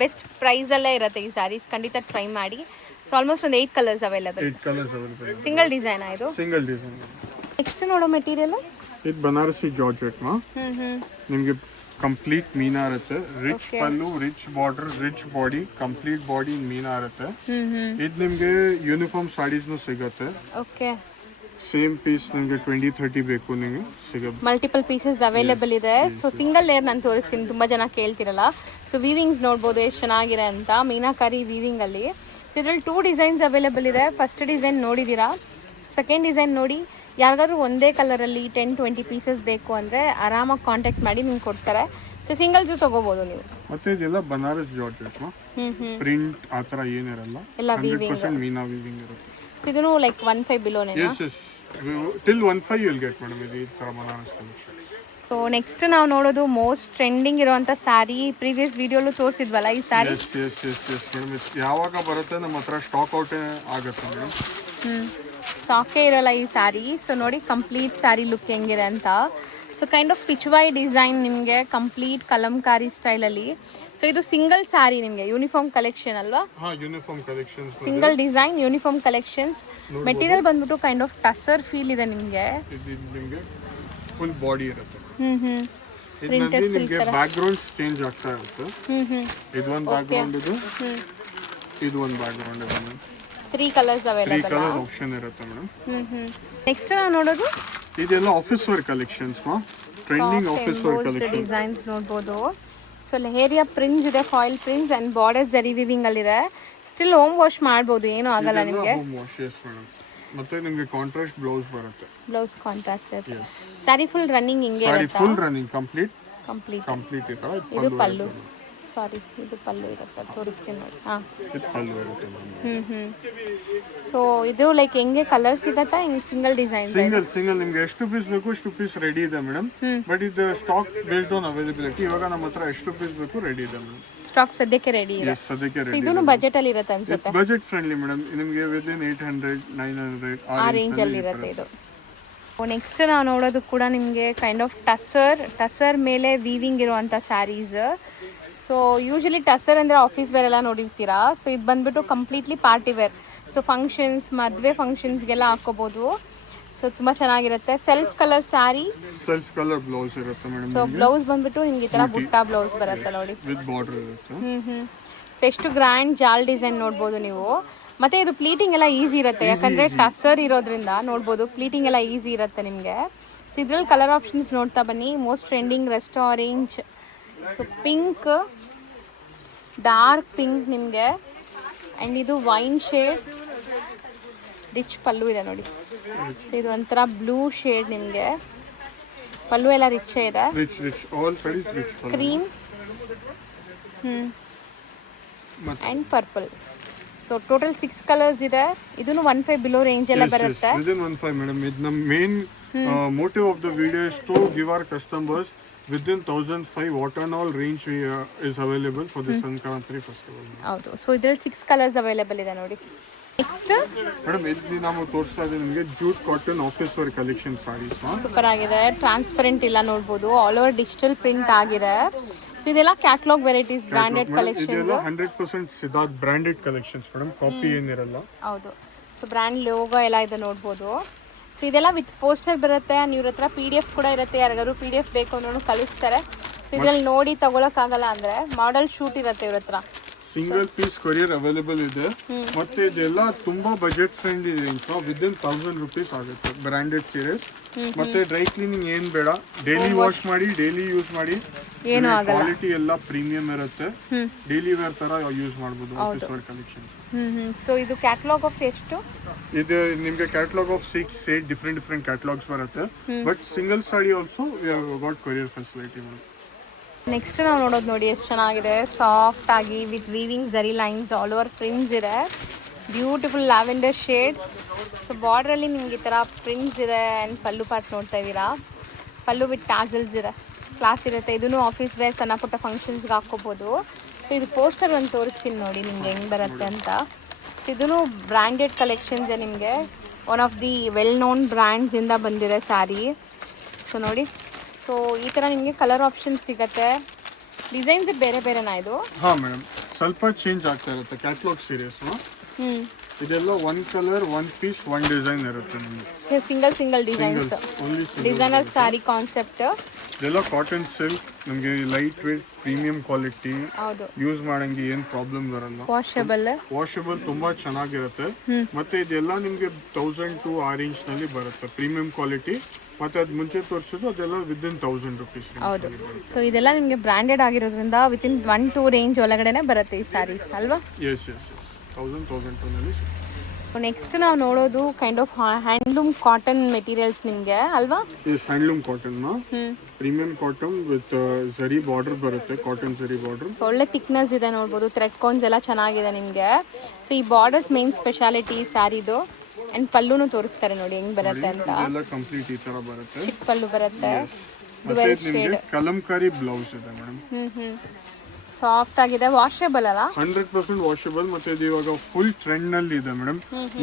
ಬೆಸ್ಟ್ ಪ್ರೈಸಲ್ಲೇ ಇರುತ್ತೆ ಈ ಸ್ಯಾರೀಸ್. ಖಂಡಿತ ಟ್ರೈ ಮಾಡಿ. ಸೊ ಆಲ್ಮೋಸ್ಟ್ ಒಂದು 8 ಕಲರ್ಸ್ ಅವೈಲೇಬಲ್. ಸಿಂಗಲ್ ಡಿಸೈನಾ ಇದು? Single design. ನೆಕ್ಸ್ಟ್ ನೋಡೋ ಮೆಟೀರಿಯಲ್ ಇದು ಬನಾರಸಿ ಜಾರ್ಜೆಟ್ ಮಾ. ನಿಮಗೆ ಕಂಪ್ಲೀಟ್ ಮೀನಾ ಇರುತ್ತೆ. Rich pallu, rich border, rich body, complete body meena ಇರುತ್ತೆ. ಇದು ನಿಮಗೆ ಯೂನಿಫಾರ್ಮ್ ಸಾಡೀಸ್ನು ಸಿಗುತ್ತೆ. ಓಕೆ, ಸೇಮ್ ಪೀಸ್ ನಿಮಗೆ 20-30 ಬೇಕು ನಿಮಗೆ ಸಿಗುತ್ತೆ. ಮಲ್ಟಿಪಲ್ ಪೀಸಸ್ ಅವೈಲೇಬಲ್ ಇದೆ. ಸೊ ಸಿಂಗಲ್ ಲೇಯರ್ ನಾನು ತೋರಿಸ್ತೀನಿ, ತುಂಬ ಜನ ಕೇಳ್ತಿರಲ್ಲ. ಸೊ ವೀವಿಂಗ್ಸ್ ನೋಡ್ಬೋದು ಎಷ್ಟು ಚೆನ್ನಾಗಿದೆ ಅಂತ, ಮೀನಾಕಾರಿ ವೀವಿಂಗಲ್ಲಿ. ಸೊ ಇದರಲ್ಲಿ 2 ಡಿಸೈನ್ಸ್ ಅವೈಲೇಬಲ್ ಇದೆ. ಫಸ್ಟ್ ಡಿಸೈನ್ ನೋಡಿದ್ದೀರಾ. ಸೆಕೆಂಡ್ ಡಿಸೈನ್ ನೋಡಿ. ಯಾರಿಗಾದ್ರು ಒಂದೇ ಕಲರಲ್ಲಿ 10-20 ಪೀಸಸ್ ಬೇಕು ಅಂದರೆ ಆರಾಮಾಗಿ ಕಾಂಟ್ಯಾಕ್ಟ್ ಮಾಡಿ ನಿಮ್ಗೆ ಕೊಡ್ತಾರೆ. ಸೊ ಸಿಂಗಲ್ಸು ತೊಗೋಬೋದು ನೀವು. ಮತ್ತೆ ಇದೆಲ್ಲ ಬನಾರಸ್ ಜಾರ್ಜೆಟ್ ಪ್ರಿಂಟ್ ಆ ಥರ ಏನಿರಲ್ಲ, ಎಲ್ಲ ವೀವಿಂಗ್, ಮೀನಾ ವೀವಿಂಗ್ ಇರುತ್ತೆ. ಸೊ ಇದನ್ನು ಲೈಕ್ 1.5 ಬಿಲೋನೇ. ಟಿಲ್ 1.5 you'll get madam ಇದು ಈ ಥರ ಬನಾರಸ್ ಕಲೆಕ್ಷನ್. ಸೊ ನೆಕ್ಸ್ಟ್ ನಾವು ನೋಡೋದು ಮೋಸ್ಟ್ ಟ್ರೆಂಡಿಂಗ್ ಇರುವಂಥ ಸ್ಯಾರಿ. ಪ್ರೀವಿಯಸ್ ವಿಡಿಯೋಲು ತೋರಿಸಿದ್ವಲ್ಲ ಈ ಸ್ಯಾರಿ. ಎಸ್ ಮೇಡಮ್, ಯಾವಾಗ ಬರುತ್ತೆ ನಮ್ಮ ಹತ್ರ ಸ್ಟಾಕ್ ಔಟೇ ಆಗುತ್ತೆ ಮೇಡಮ್. ಸ್ಟಾಕೇ ಇರೋಲ್ಲ ಈ ಸ್ಯಾರಿ. ಸೊ ನೋಡಿ ಕಂಪ್ಲೀಟ್ ಸ್ಯಾರಿ ಲುಕ್ ಹೆಂಗಿದೆ ಅಂತ. ಸೊ ಕೈಂಡ್ ಆಫ್ ಪಿಚ್ವಾಯ್ ಡಿಸೈನ್ ನಿಮಗೆ ಕಂಪ್ಲೀಟ್ ಕಲಂಕಾರಿ ಸ್ಟೈಲಲ್ಲಿ. ಸೊ ಇದು ಸಿಂಗಲ್ ಸ್ಯಾರಿ ನಿಮಗೆ ಯೂನಿಫಾರ್ಮ್ ಕಲೆಕ್ಷನ್ ಅಲ್ವಾ? ಹಾ, uniform collections. Single design uniform collections. Material ಬಂದ್ಬಿಟ್ಟು ಕೈಂಡ್ ಆಫ್ ಟಸರ್ ಫೀಲ್ ಇದೆ ನಿಮಗೆ. ಇದು ನಿಮಗೆ ಫುಲ್ ಬಾಡಿ ಇರುತ್ತೆ. ಪ್ರಿಂಟೆಡ್ ಸಿಲ್ಕ್ ನಿಮಗೆ ಬ್ಯಾಕ್ ಗ್ರೌಂಡ್ ಚೇಂಜ್ ಆಗ್ತಾ ಇರುತ್ತೆ. ಇದು ಒಂದು ಬ್ಯಾಕ್ ಗ್ರೌಂಡ್, ಇದು ಒಂದು ಬ್ಯಾಕ್ ಗ್ರೌಂಡ್ ಇದೆ madam. 3 colours 3 available. Colour option ಇರುತ್ತೆ ಮೇಡಮ್. ನೆಕ್ಸ್ಟ್ ನಾವು ನೋಡೋದು ಇದೆಲ್ಲ ಆಫೀಸ್ ವೇರ್ ಕಲೆಕ್ಷನ್ಸ್ ಮಾ, trending office wear collection. Designs ನೋಡ್ಬೋದು. ಸೊ ಲೆಹೇರಿಯಾ ಪ್ರಿಂಟ್ಸ್ ಇದೆ, ಫಾಯಿಲ್ ಪ್ರಿಂಟ್ಸ್ ಅಂಡ್ ಬಾರ್ಡರ್ ಜರಿ ವಿವಿಂಗ್ ಅಲ್ಲಿ ಇದೆ. ಸ್ಟಿಲ್ ಹೋಮ್ ವಾಶ್ ಮಾಡ್ಬೋದು, ಏನು ಆಗಲ್ಲ ನಿಮಗೆ. Home wash yes madam. ಮತ್ತೆ ನಿಮಗೆ ಕಾಂಟ್ರಾಸ್ಟ್ ಬ್ಲೌಸ್ ಬರುತ್ತೆ. ಬ್ಲೌಸ್ ಕಾಂಟ್ರಾಸ್ಟ್ ಇರುತ್ತೆ. ಸ್ಯಾರಿ ಫುಲ್ ರನ್ನಿಂಗ್ ಹಿಂಗೆ ಸ್ಯಾರಿ ಇರುತ್ತೆ. ಫುಲ್ ರನ್ನಿಂಗ್ ಕಂಪ್ಲೀಟ್ ಕಂಪ್ಲೀಟ್ ಈ ತರ ಇದು ಪಲ್ಲು. ಸಾರಿ, ಇದು ಪಲ್ಲು ಇರುತ್ತೆ, ತೋರಿಸ್ತೀನಿ ನೋಡಿ. ಹಾಂ, ಇದು ಪಲ್ಲು ಇರುತ್ತೆ ಮೇಡಮ್. ಸೊ ಇದು ಲೈಕ್ ಹೆಂಗೆ ಕಲರ್ ಸಿಗತ್ತಾ, ಹಿಂಗೆ ಸಿಂಗಲ್ ಡಿಸೈನ್? ಸಿಂಗಲ್ ನಿಮ್ಗೆ ಎಷ್ಟು ಪೀಸ್ ಬೇಕು ಅಷ್ಟು ಪೀಸ್ ರೆಡಿ ಇದೆ ಮೇಡಮ್. ಬಟ್ ಇದು ಸ್ಟಾಕ್ ಬೇಸ್ಡ್ ಆನ್ ಅವೈಲಬಿಲಿಟಿ. ಇವಾಗ ನಮ್ಮ ಹತ್ರ ಎಷ್ಟು ಪೀಸ್ ಬೇಕು ರೆಡಿ ಇದೆ ಮೇಡಮ್. ಸ್ಟಾಕ್ ಸದ್ಯಕ್ಕೆ ರೆಡಿ ಇದೆ. ಸದ್ಯಕ್ಕೆ ಸೊ ರೆಡಿ. ಇದನ್ನು ಬಜೆಟ್ ಅಲ್ಲಿ ಇರುತ್ತೆ ಅನ್ಸುತ್ತೆ. Budget friendly madam. ನಿಮಗೆ ವಿದಿನ್ 800 900 ಆ ರೇಂಜ್ ಅಲ್ಲಿ ಇರುತ್ತೆ ಇದು. ನೆಕ್ಸ್ಟ್ ನಾವು ನೋಡೋದು ಕೂಡ ನಿಮಗೆ ಕೈಂಡ್ ಆಫ್ ಟಸರ್ ಮೇಲೆ ವೀವಿಂಗ್ ಇರುವಂಥ ಸ್ಯಾರೀಸ್. ಸೊ ಯೂಶಲಿ ಟಸರ್ ಅಂದರೆ ಆಫೀಸ್ ವೇರ್ ಎಲ್ಲ ನೋಡಿರ್ತೀರಾ. ಸೊ ಇದು ಬಂದ್ಬಿಟ್ಟು completely party wear. So functions, ಮದುವೆ ಫಂಕ್ಷನ್ಸ್ಗೆಲ್ಲ ಹಾಕೋಬೋದು. ಸೊ ತುಂಬ ಚೆನ್ನಾಗಿರುತ್ತೆ. Self colour sari, self colour blouse ಇರುತ್ತೆ ಮೇಡಮ್. ಸೊ ಬ್ಲೌಸ್ ಬಂದ್ಬಿಟ್ಟು ನಿಮ್ಗೆ ಈ ಥರ ಬುಟ್ಟ ಬ್ಲೌಸ್ ಬರುತ್ತೆ ನೋಡಿ, ವಿತ್ ಬಾರ್ಡರ್ ಇರುತ್ತೆ. ಸೊ ಎಷ್ಟು ಗ್ರ್ಯಾಂಡ್ ಜಾಲ್ ಡಿಸೈನ್ ನೋಡ್ಬೋದು ನೀವು. ಮತ್ತು ಇದು ಪ್ಲೀಟಿಂಗ್ ಎಲ್ಲ ಈಸಿ ಇರುತ್ತೆ, ಯಾಕಂದರೆ ಟಸರ್ ಇರೋದ್ರಿಂದ ನೋಡ್ಬೋದು ಪ್ಲೀಟಿಂಗ್ ಎಲ್ಲ ಈಸಿ ಇರುತ್ತೆ ನಿಮಗೆ. ಸೊ ಇದ್ರಲ್ಲಿ ಕಲರ್ ಆಪ್ಷನ್ಸ್ ನೋಡ್ತಾ ಬನ್ನಿ. Most trending rest orange, so pink, dark pink ನಿಮಗೆ, ಆ್ಯಂಡ್ ಇದು ವೈನ್ ಶೇಡ್, ರಿಚ್ ಪಲ್ಲು ಇದೆ ನೋಡಿ. ಸೊ ಇದು ಒಂಥರ ಬ್ಲೂ ಶೇಡ್ ನಿಮಗೆ, ಪಲ್ಲು ಎಲ್ಲ ರಿಚ್ ಇದೆ. Cream and purple. So total 6 colours ಇದೆ. ಇದನ್ನು 15 ಬಿಲೋ ರೇಂಜ್ ಎಲ್ಲ ಬರುತ್ತೆ. Within 15 madam. It the main motive of the video is to give our customers within 1005 what and all range is available for the Sankrantri festival. ಹೌದು. ಸೊ ಇದರಲ್ಲಿ 6 ಕಲರ್ಸ್ ಅವೈಲೇಬಲ್ ಇದೆ ನೋಡಿ. ನೆಕ್ಸ್ಟ್ ಮೇಡಮ್ ಇಲ್ಲಿ ನಾವು ತೋರಿಸ್ತಾ ಇದ್ದೀವಿ ನಿಮಗೆ jute cotton office wear collection saris. Super ಆಗಿದೆ. ಟ್ರಾನ್ಸ್ಪರೆಂಟ್ ಇಲ್ಲ ನೋಡ್ಬೋದು, ಆಲ್ ಓವರ್ ಡಿಜಿಟಲ್ ಪ್ರಿಂಟ್ ಆಗಿದೆ. ಸೊ ಇದೆಲ್ಲ ಕ್ಯಾಟಲಾಗ್ ವೆರೈಟೀಸ್, ಬ್ರಾಂಡೆಡ್ ಕಲೆಕ್ಷನ್ಸ್. ಇದೆಲ್ಲ 100% Siddharth branded collections madam, copy ಏನಿರಲ್ಲ. ಹೌದು. ಸೊ ಬ್ರ್ಯಾಂಡ್ ಲೋಗೋ ಎಲ್ಲ ಇದೆ ನೋಡ್ಬೋದು. ಸೊ ಇದೆಲ್ಲ ವಿತ್ ಪೋಸ್ಟರ್ ಬರುತ್ತೆ. ಇವ್ರ ಹತ್ರ PDF ಕೂಡ ಇರುತ್ತೆ, ಯಾರಿಗಾದ್ರು PDF ಬೇಕು ಅನ್ನೋನು ಕಳಿಸ್ತಾರೆ. ಸೊ ಇದರಲ್ಲಿ ನೋಡಿ ತಗೊಳಕ್ಕಾಗಲ್ಲ ಅಂದರೆ ಮಾಡೆಲ್ ಶೂಟ್ ಇರುತ್ತೆ ಇವ್ರ ಹತ್ರ. ಸಿಂಗಲ್ ಪೀಸ್ ಕೊರಿಯರ್ ಅವೈಲೇಬಲ್ ಇದೆ. ಮತ್ತೆ ಇದೆಲ್ಲ ತುಂಬಾ budget friendly range, within 1000 rupees ಆಗುತ್ತೆ. Branded series. ಮತ್ತೆ ಡ್ರೈ ಕ್ಲೀನಿಂಗ್ ಏನ್ ಬೇಡ, ಡೈಲಿ ವಾಶ್ ಮಾಡಿ, ಡೈಲಿ ಯೂಸ್ ಮಾಡಿ. ಏನು ಆಗಲ್ಲ. ಕ್ವಾಲಿಟಿ ಎಲ್ಲ ಪ್ರೀಮಿಯಂ ಇರುತ್ತೆ. ಡೈಲಿ ವೇರ್ ತರ ಯೂಸ್ ಮಾಡಬಹುದು ಆಫೀಸ್ ವೇರ್ ಕಲೆಕ್ಷನ್ಸ್. ಸೊ ಇದು ಕ್ಯಾಟಲಾಗ್ ಆಫ್ ಎಷ್ಟು? ಇದು ನಿಮಗೆ ಕ್ಯಾಟಲಾಗ್ ಆಫ್ 6-8 ಡಿಫ್ರೆಂಟ್ ಕ್ಯಾಟಲಾಗ್ಸ್ ಬರುತ್ತೆ. But single sari also we have got courier facility. Next ನಾವು ನೋಡೋದು ನೋಡಿ ಎಷ್ಟು ಚೆನ್ನಾಗಿದೆ. ಸಾಫ್ಟ್ ಆಗಿ ವಿತ್ ವೀವಿಂಗ್ ಜರಿ ಲೈನ್ಸ್, ಆಲ್ ಓವರ್ ಪ್ರಿಂಟ್ಸ್ ಇದೆ. Beautiful lavender shade. ಸೊ ಬಾರ್ಡ್ರಲ್ಲಿ ನಿಮ್ಗೆ ಈ ಥರ ಪ್ರಿಂಟ್ಸ್ ಇದೆ. ಆ್ಯಂಡ್ ಪಲ್ಲು ಪಾರ್ಟ್ ನೋಡ್ತಾ ಇದ್ದೀರಾ, ಪಲ್ಲು ವಿತ್ ಟ್ಯಾಸಲ್ಸ್ ಇದೆ. ಕ್ಲಾಸ್ ಇರುತ್ತೆ. ಇದೂ ಆಫೀಸ್ ವೇರ್, ಸಣ್ಣ ಪುಟ್ಟ ಫಂಕ್ಷನ್ಸ್ಗೆ ಹಾಕ್ಕೋಬೋದು. ಸೊ ಇದು ಪೋಸ್ಟರ್ ಒಂದು ತೋರಿಸ್ತೀನಿ ನೋಡಿ ನಿಮ್ಗೆ ಹೆಂಗೆ ಬರುತ್ತೆ ಅಂತ. ಸೊ ಇದೂ ಬ್ರ್ಯಾಂಡೆಡ್ ಕಲೆಕ್ಷನ್ಸ್ ನಿಮಗೆ, one of the well known ಬ್ರ್ಯಾಂಡ್ಸಿಂದ ಬಂದಿದೆ ಸ್ಯಾರಿ. ಸೊ ನೋಡಿ, ಸೊ ಈ ಥರ ನಿಮಗೆ ಕಲರ್ ಆಪ್ಷನ್ಸ್ ಸಿಗುತ್ತೆ. ಡಿಸೈನ್ಸ್ ಬೇರೆ ಬೇರೆನಾ ಇದು? ಹಾಂ ಮೇಡಮ್, ಸ್ವಲ್ಪ ಚೇಂಜ್ ಆಗ್ತಾ ಇರುತ್ತೆ. ಕ್ಯಾಟಲಾಗ್ ಸೀರೀಸ್ ಇದೆಲ್ಲ 1 ಕಲರ್ 1 ಪೀಸ್ 1 ಡಿಸೈನ್ ಇರುತ್ತೆ ನಿಮಗೆ. So single designs, designer sari concept. ಇದೆಲ್ಲ ಕಾಟನ್ ಸಿಲ್ಕ್, ನಿಮಗೆ ಲೈಟ್ ವೇಟ್ ಪ್ರೀಮಿಯಂ ಕ್ವಾಲಿಟಿ. ಹೌದು. ಯೂಸ್ ಮಾಡಂಗೆ ಏನು ಪ್ರಾಬ್ಲಮ್ ಬರಲ್ಲ. ವಾಷಬಲ್ ತುಂಬಾ ಚೆನ್ನಾಗಿರುತ್ತೆ. ಮತ್ತೆ ಇದೆಲ್ಲ ನಿಮಗೆ 1002 ಆ ರೇಂಜ್ ನಲ್ಲಿ ಬರುತ್ತೆ, ಪ್ರೀಮಿಯಂ ಕ್ವಾಲಿಟಿ. ಮತ್ತೆ ಅದು ಮುಂಚೆ ತೋರಿಸೋದು ಅದೆಲ್ಲ ವಿದಿನ್ 1000 ರೂಪೀಸ್. ಹೌದು. ಸೊ ಇದೆಲ್ಲ ನಿಮಗೆ ಬ್ರಾಂಡೆಡ್ ಆಗಿರೋದ್ರಿಂದ ವಿತಿನ್ 1-2 ರೇಂಜ್ ಒಳಗಡೆನೆ ಬರುತ್ತೆ ಈ ಸ್ಯಾರೀಸ್ ಅಲ್ವಾ? ಎಸ್ 1000-1002 ನಲ್ಲಿ. ನೆಕ್ಸ್ಟ್ ನಾವು ನೋಡೋದು kind of handloom cotton materials ನಿಮಗೆ ಅಲ್ವಾ? Yes, handloom cotton premium cotton with zari border ಬರುತ್ತೆ, ಕಾಟನ್ ಜರಿ ಬಾರ್ಡರ್. ಸೊ ಒಳ್ಳೆ ಥಿಕ್ನೆಸ್ ಇದೆ ನೋಡ್ಬೋದು. ಥ್ರೆಡ್ ಕೋನ್ಸ್ ಎಲ್ಲ ಚೆನ್ನಾಗಿದೆ ನಿಮಗೆ. ಸೊ ಈ ಬಾರ್ಡರ್ಸ್ ಮೇನ್ ಸ್ಪೆಷಾಲಿಟಿ ಸ್ಯಾರಿದು. ಆ್ಯಂಡ್ ಪಲ್ಲುನು ತೋರಿಸ್ತಾರೆ ನೋಡಿ ಹೆಂಗ್ ಬರುತ್ತೆ ಅಂತ. ಎಲ್ಲ ಕಂಪ್ಲೀಟ್ ಈ ತರ ಬರುತ್ತೆ. ಚಿಕ್ಕ ಪಲ್ಲು ಬರುತ್ತೆ. ಮತ್ತೆ ನಿಮಗೆ ಕಲಂಕಾರಿ ಬ್ಲೌಸ್ ಇದೆ ಮೇಡಮ್. ಸಾಫ್ಟ್ ಆಗಿದೆ, ವಾಷೇಬಲ್ ಅಲ್ಲ? 100% ವಾಷಬಲ್. ಮತ್ತೆ ಇದು ಇವಾಗ ಫುಲ್ ಟ್ರೆಂಡ್ ನಲ್ಲಿ ಇದೆ ಮೇಡಮ್.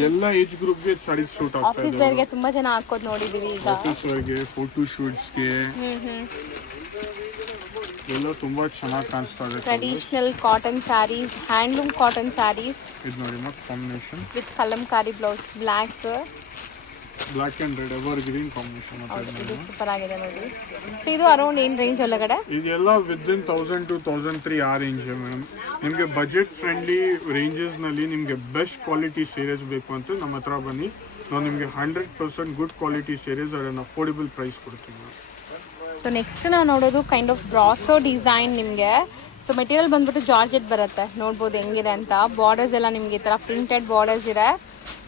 ಎಲ್ಲ ಏಜ್ ಗ್ರೂಪ್ ಗೆ ಸಾರಿ ಸೂಟ್ ಆಗ್ತಾ ಆಫೀಸ್ ಇದೆ. ವೇರ್ಗೆ ತುಂಬಾ ಜನ ಹಾಕೋದು ನೋಡಿದೀವಿ ಈಗ. ಆಫೀಸ್ ವೇರ್ಗೆ, ಫೋಟೋ ಶೂಟ್ಸ್ ಗೆ ಎಲ್ಲ ತುಂಬಾ ಚೆನ್ನಾಗಿ ಕಾಣಿಸ್ತಾ ಇದೆ. Traditional cotton sarees, handloom cotton sarees. ಇದು ನೋಡಿ ಮಾ combination with Kalamkari blouse, black and red evergreen combination. ಇದು ಸೂಪರ್ ಆಗಿದೆ ನೋಡಿ. ಸೊ ಇದು ಅರೌಂಡ್ ಏನ್ ರೇಂಜ್ ಒಳಗಡೆ? ಇದೆಲ್ಲ ವಿದಿನ್ 1000 to 1003 ಆ ರೇಂಜ್ ಮೇಡಮ್. ನಿಮಗೆ ಬಜೆಟ್ ಫ್ರೆಂಡ್ಲಿ ರೇಂಜಸ್ ನಲ್ಲಿ ನಿಮಗೆ ಬೆಸ್ಟ್ ಕ್ವಾಲಿಟಿ ಸೀರೀಸ್ ಬೇಕು ಅಂತ ನಮ್ಮ ಹತ್ರ ಬನ್ನಿ. ನಾವು ನಿಮಗೆ 100% ಗುಡ್ ಕ್ವಾಲಿಟಿ ಸೀರೀಸ್ ಅದನ್ನು ಅಫೋರ್ಡಬಲ್ ಪ್ರೈಸ್ ಕೊಡ್ತೀವಿ ಮೇಡಮ್. ಸೊ ನೆಕ್ಸ್ಟ್ ನಾವು ನೋಡೋದು ಕೈಂಡ್ ಆಫ್ ಬ್ರಾಸೋ ಡಿಸೈನ್ ನಿಮಗೆ. ಸೊ ಮೆಟೀರಿಯಲ್ ಬಂದ್ಬಿಟ್ಟು ಜಾರ್ಜೆಟ್ ಬರುತ್ತೆ, ನೋಡ್ಬೋದು ಹೆಂಗಿದೆ ಅಂತ. ಬಾರ್ಡರ್ಸ್ ಎಲ್ಲ ನಿಮಗೆ ಈ ಥರ ಪ್ರಿಂಟೆಡ್ ಬಾರ್ಡರ್ಸ್ ಇದೆ.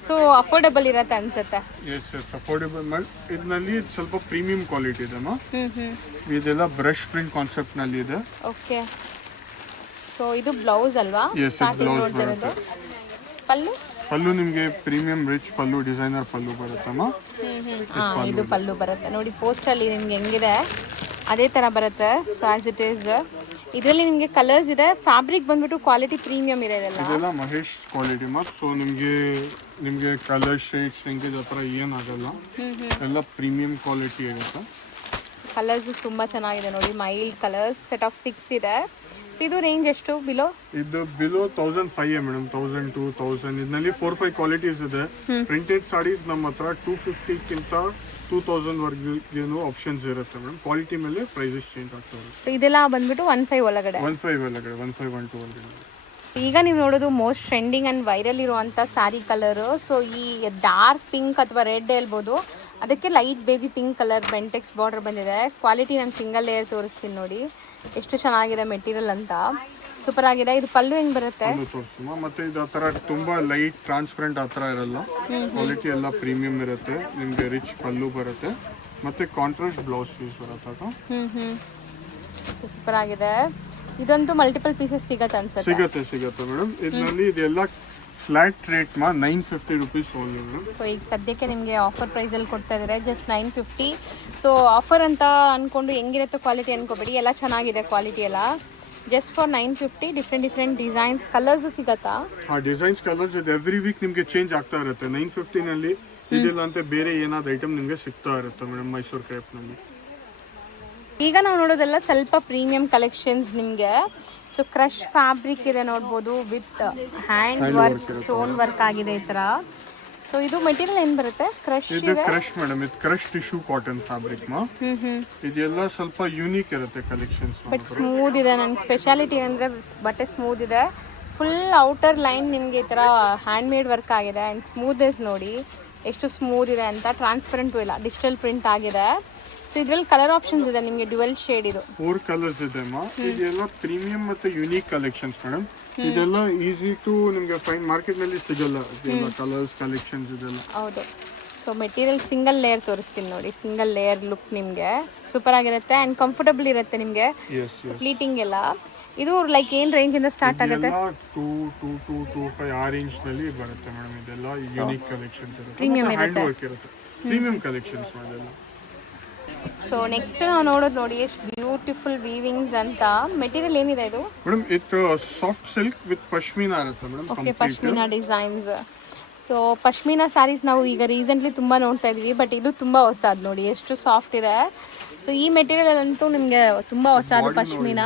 ಸೊ ಅಫೋರ್ಡಬಲ್ ಇರತ್ತೆ ಅನ್ಸುತ್ತೆ. Yes affordable madam. ಇದರಲ್ಲಿ ಸ್ವಲ್ಪ ಪ್ರೀಮಿಯಂ ಕ್ವಾಲಿಟಿ ಇದೆ ಮಾ. ಇದೆಲ್ಲ ಬ್ರಷ್ ಪ್ರಿಂಟ್ ಕಾನ್ಸೆಪ್ಟ್ ನಲ್ಲಿ ಇದೆ. ಓಕೆ. ಸೊ ಇದು ಬ್ಲೌಸ್ ಅಲ್ವಾ? ಸ್ಟಾರ್ಟಿಂಗ್ ನೋಡ್ತಿರೋದು. ಪಲ್ಲು ನಿಮಗೆ ಪ್ರೀಮಿಯಂ ರಿಚ್ ಪಲ್ಲು, ಡಿಸೈನರ್ ಪಲ್ಲು ಬರುತ್ತಮ್ಮ. ಇದು ಪಲ್ಲು ಬರುತ್ತೆ ನೋಡಿ. ಪೋಸ್ಟಲ್ಲಿ ನಿಮ್ಗೆ ಹೆಂಗಿದೆ ಅದೇ ಥರ ಬರುತ್ತೆ. ಸೊ ಆಸ್ ಇಟ್ ಈಸ್ ಇದರಲ್ಲಿ ನಿಮಗೆ ಕಲರ್ಸ್ ಇದೆ. ಫ್ಯಾಬ್ರಿಕ್ ಬಂದ್ಬಿಟ್ಟು ಕ್ವಾಲಿಟಿ ಪ್ರೀಮಿಯಂ ಇದೆ. ಇದೆಲ್ಲ ಮಹೇಶ್ ಕ್ವಾಲಿಟಿ ಮಾ. ಸೊ ನಿಮಗೆ ಕಲರ್ ಶೇಡ್ ಶ್ರಿಂಕೇಜ್ ಆ ಥರ ಏನಾಗಲ್ಲ, ಎಲ್ಲ ಪ್ರೀಮಿಯಂ ಕ್ವಾಲಿಟಿ ಇರುತ್ತೆ. ಕಲರ್ಸ್ ತುಂಬಾ ಚೆನ್ನಾಗಿದೆ ನೋಡಿ. ಮೈಲ್ಡ್ ಕಲರ್ಸ್, ಸೆಟ್ ಆಫ್ 6 ಇದೆ. ಸೊ ಇದು ರೇಂಜ್ ಎಷ್ಟು ಬಿಲೋ? ಇದು ಬಿಲೋ 1005 ಮೇಡಮ್. 1000 to 1000 ಇದರಲ್ಲಿ 4-5 ಕ್ವಾಲಿಟೀಸ್ ಇದೆ. ಪ್ರಿಂಟೆಡ್ ಸಾರೀಸ್ ನಮ್ಮ ಹತ್ರ 250 2000 ವರ್ಗೇನು ಆಪ್ಷನ್ಸ್ ಇರುತ್ತೆ ಮೇಡಮ್. ಕ್ವಾಲಿಟಿ ಮೇಲೆ ಪ್ರೈಸಸ್ ಚೇಂಜ್ ಆಗ್ತವೆ. ಸೊ ಇದೆಲ್ಲ ಬಂದ್ಬಿಟ್ಟು 15 ಒಳಗಡೆ, 1512 ಒಳಗಡೆ. ಈಗ ನೀವು ನೋಡೋದು ಮೋಸ್ಟ್ ಟ್ರೆಂಡಿಂಗ್ ಆ್ಯಂಡ್ ವೈರಲ್ ಇರುವಂಥ ಸ್ಯಾರಿ ಕಲರು. ಸೊ ಈ ಡಾರ್ಕ್ ಪಿಂಕ್ ಅಥವಾ ರೆಡ್ ಹೇಳ್ಬೋದು, ಅದಕ್ಕೆ light baby pink colour Bentex border ಬಂದಿದೆ. ಕ್ವಾಲಿಟಿ ನಾನು ಸಿಂಗಲ್ ಲೇಯರ್ ತೋರಿಸ್ತೀನಿ ನೋಡಿ ಎಷ್ಟು ಚೆನ್ನಾಗಿದೆ ಮೆಟೀರಿಯಲ್ ಅಂತ. ಸೂಪರ್ ಆಗಿದೆ. ಇದು ಪಲ್ಲು ಹೆಂಗ್ ಬರುತ್ತೆ? ಮತ್ತೆ ಇದು ಆ ಥರ ತುಂಬಾ ಲೈಟ್ ಟ್ರಾನ್ಸ್ಪರೆಂಟ್ ಆ ಥರ ಇರಲ್ಲ. ಕ್ವಾಲಿಟಿ ಎಲ್ಲ ಪ್ರೀಮಿಯಂ ಇರುತ್ತೆ. ನಿಮಗೆ ರಿಚ್ ಪಲ್ಲು ಬರುತ್ತೆ ಮತ್ತೆ ಕಾಂಟ್ರಾಸ್ಟ್ ಬ್ಲೌಸ್ ಪೀಸ್ ಬರುತ್ತೆ. ಸೊ ಸೂಪರ್ ಆಗಿದೆ. ಇದಂತೂ ಮಲ್ಟಿಪಲ್ ಪೀಸಸ್ ಸಿಗತ್ತೆ ಅನ್ಸುತ್ತೆ. ಸಿಗತ್ತೆ ಮೇಡಮ್. ಇದರಲ್ಲಿ ಇದೆಲ್ಲ ಫ್ಲಾಟ್ ರೇಟ್ ಮಾ 950 rupees ಓನ್ಲಿ ಮೇಡಮ್. ಸೊ ಈಗ ಸದ್ಯಕ್ಕೆ ನಿಮಗೆ ಆಫರ್ ಪ್ರೈಸಲ್ಲಿ ಕೊಡ್ತಾ ಇದ್ದಾರೆ, ಜಸ್ಟ್ 950. ಸೊ ಆಫರ್ ಅಂತ ಅಂದ್ಕೊಂಡು ಹೆಂಗಿರುತ್ತೆ ಕ್ವಾಲಿಟಿ ಅನ್ಕೋಬೇಡಿ, ಎಲ್ಲ ಚೆನ್ನಾಗಿದೆ ಕ್ವಾಲಿಟಿ ಎಲ್ಲ. Just for 950 different designs, colours ಸಿಗತ್ತಾ? ಡಿಸೈನ್ಸ್ ಕಲರ್ಸ್ ಇದು ಎವ್ರಿ ವೀಕ್ ನಿಮಗೆ ಚೇಂಜ್ ಆಗ್ತಾ ಇರುತ್ತೆ. 950 ನಲ್ಲಿ ಇದೆಲ್ಲ ಅಂತ ಬೇರೆ ಏನಾದ್ರು ಐಟಮ್ ನಿಮಗೆ ಸಿಗ್ತಾ ಇರುತ್ತೆ ಮೇಡಮ್ ಮೈಸೂರು ಕ್ರೇಪ್ನಲ್ಲಿ. ಈಗ ನಾವು ನೋಡೋದೆಲ್ಲ ಸ್ವಲ್ಪ ಪ್ರೀಮಿಯಂ ಕಲೆಕ್ಷನ್ಸ್ ನಿಮಗೆ. ಸೊ ಕ್ರಶ್ ಫ್ಯಾಬ್ರಿಕ್ ಇದೆ ನೋಡ್ಬೋದು, with hand work, stone work ಆಗಿದೆ ಈ ಥರ. ಸೊ ಇದು ಮೆಟೀರಿಯಲ್ ಏನು ಬರುತ್ತೆ? ಕ್ರಶ್ ಇದು ಕ್ರಶ್ ಮೇಡಮ್. ಇದು ಕ್ರಶ್ ಟಿಶ್ಯೂ ಕಾಟನ್ ಫ್ಯಾಬ್ರಿಕ್ ಮಾ. ಇದೆಲ್ಲ ಸ್ವಲ್ಪ ಯೂನಿಕ್ ಇರುತ್ತೆ ಕಲೆಕ್ಷನ್ಸ್. ಬಟ್ ಸ್ಮೂತ್ ಇದೆ. ನನ್ನ ಸ್ಪೆಷಾಲಿಟಿ ಅಂದರೆ ಬಟ್ಟೆ ಸ್ಮೂತ್ ಇದೆ. ಫುಲ್ ಔಟರ್ ಲೈನ್ ನಿಮಗೆ ಈ ಥರ ಹ್ಯಾಂಡ್ ಮೇಡ್ ವರ್ಕ್ ಆಗಿದೆ. ಆ್ಯಂಡ್ ಸ್ಮೂತ್ನೆಸ್ ನೋಡಿ ಎಷ್ಟು ಸ್ಮೂತ್ ಇದೆ ಅಂತ. ಟ್ರಾನ್ಸ್ಪರೆಂಟು ಇಲ್ಲ, ಡಿಜಿಟಲ್ ಪ್ರಿಂಟ್ ಆಗಿದೆ. ಸೊ ಇದರಲ್ಲಿ ಕಲರ್ ಆಪ್ಷನ್ಸ್ ಇದೆ ನಿಮಗೆ, ಡ್ಯುವೆಲ್ ಶೇಡ್. ಇದು 4 ಕಲರ್ಸ್ ಇದೆ ಮಾ. ಇದೆಲ್ಲ ಪ್ರೀಮಿಯಂ ಮತ್ತೆ ಯೂನಿಕ್ ಕಲೆಕ್ಷನ್ಸ್ ಮೇಡಮ್. ಇದೆಲ್ಲ ಈಸಿ ಟು ನಿಮಗೆ ಫೈನ್ ಮಾರ್ಕೆಟ್ ನಲ್ಲಿ ಸಿಗಲ್ಲ. ಇದೆಲ್ಲ ಕಲರ್ಸ್ ಕಲೆಕ್ಷನ್ಸ್ ಇದೆಲ್ಲ. ಹೌದು. ಸೊ ಮೆಟೀರಿಯಲ್ ಸಿಂಗಲ್ ಲೇಯರ್ ತೋರಿಸ್ತೀನಿ ನೋಡಿ. ಸಿಂಗಲ್ ಲೇಯರ್ ಲುಕ್ ನಿಮಗೆ ಸೂಪರ್ ಆಗಿರುತ್ತೆ ಆ್ಯಂಡ್ ಕಂಫರ್ಟಬಲ್ ಇರುತ್ತೆ ನಿಮಗೆ. ಫ್ಲೀಟಿಂಗ್ ಎಲ್ಲ ಇದು ಲೈಕ್ ಏನು ರೇಂಜಿಂದ ಸ್ಟಾರ್ಟ್ ಆಗುತ್ತೆ? 225 ಆ ರೇಂಜ್ ನಲ್ಲಿ ಬರುತ್ತೆ ಮೇಡಮ್. ಇದೆಲ್ಲ ಯೂನಿಕ್ ಕಲೆಕ್ಷನ್ಸ್ ಇರುತ್ತೆ. ಪ್ರೀಮಿಯಂ ಹ್ಯಾಂಡ್ ವರ್ಕ್ ಇರುತ್ತೆ. ಪ್ರೀಮಿಯಂ ಕಲೆಕ್ಷನ್ಸ್ ಇದೆಲ್ಲ. ಸೊ ನೆಕ್ಸ್ಟ್ ನಾವು ನೋಡೋದು ನೋಡಿ ಎಷ್ಟು ಬ್ಯೂಟಿಫುಲ್ ವೀವಿಂಗ್ಸ್ ಅಂತ. ಮೆಟೀರಿಯಲ್ ಏನಿದೆ ಇದು? ಮೇಡಮ್ ಇದು ಸಾಫ್ಟ್ ಸಿಲ್ಕ್ ವಿತ್ ಪಶ್ಮೀನಾ ಇರುತ್ತೆ madam. Okay, pashmina designs. So pashmina sarees ನಾವು ಈಗ ರೀಸೆಂಟ್ಲಿ ತುಂಬ ನೋಡ್ತಾ ಇದ್ವಿ, ಬಟ್ ಇದು ತುಂಬ ಹೊಸದು ನೋಡಿ ಎಷ್ಟು ಸಾಫ್ಟ್ ಇದೆ. ಸೊ ಈ ಮೆಟೀರಿಯಲ್ ಅಂತೂ ನಿಮಗೆ ತುಂಬ ಹೊಸದು ಪಶ್ಮೀನಾ.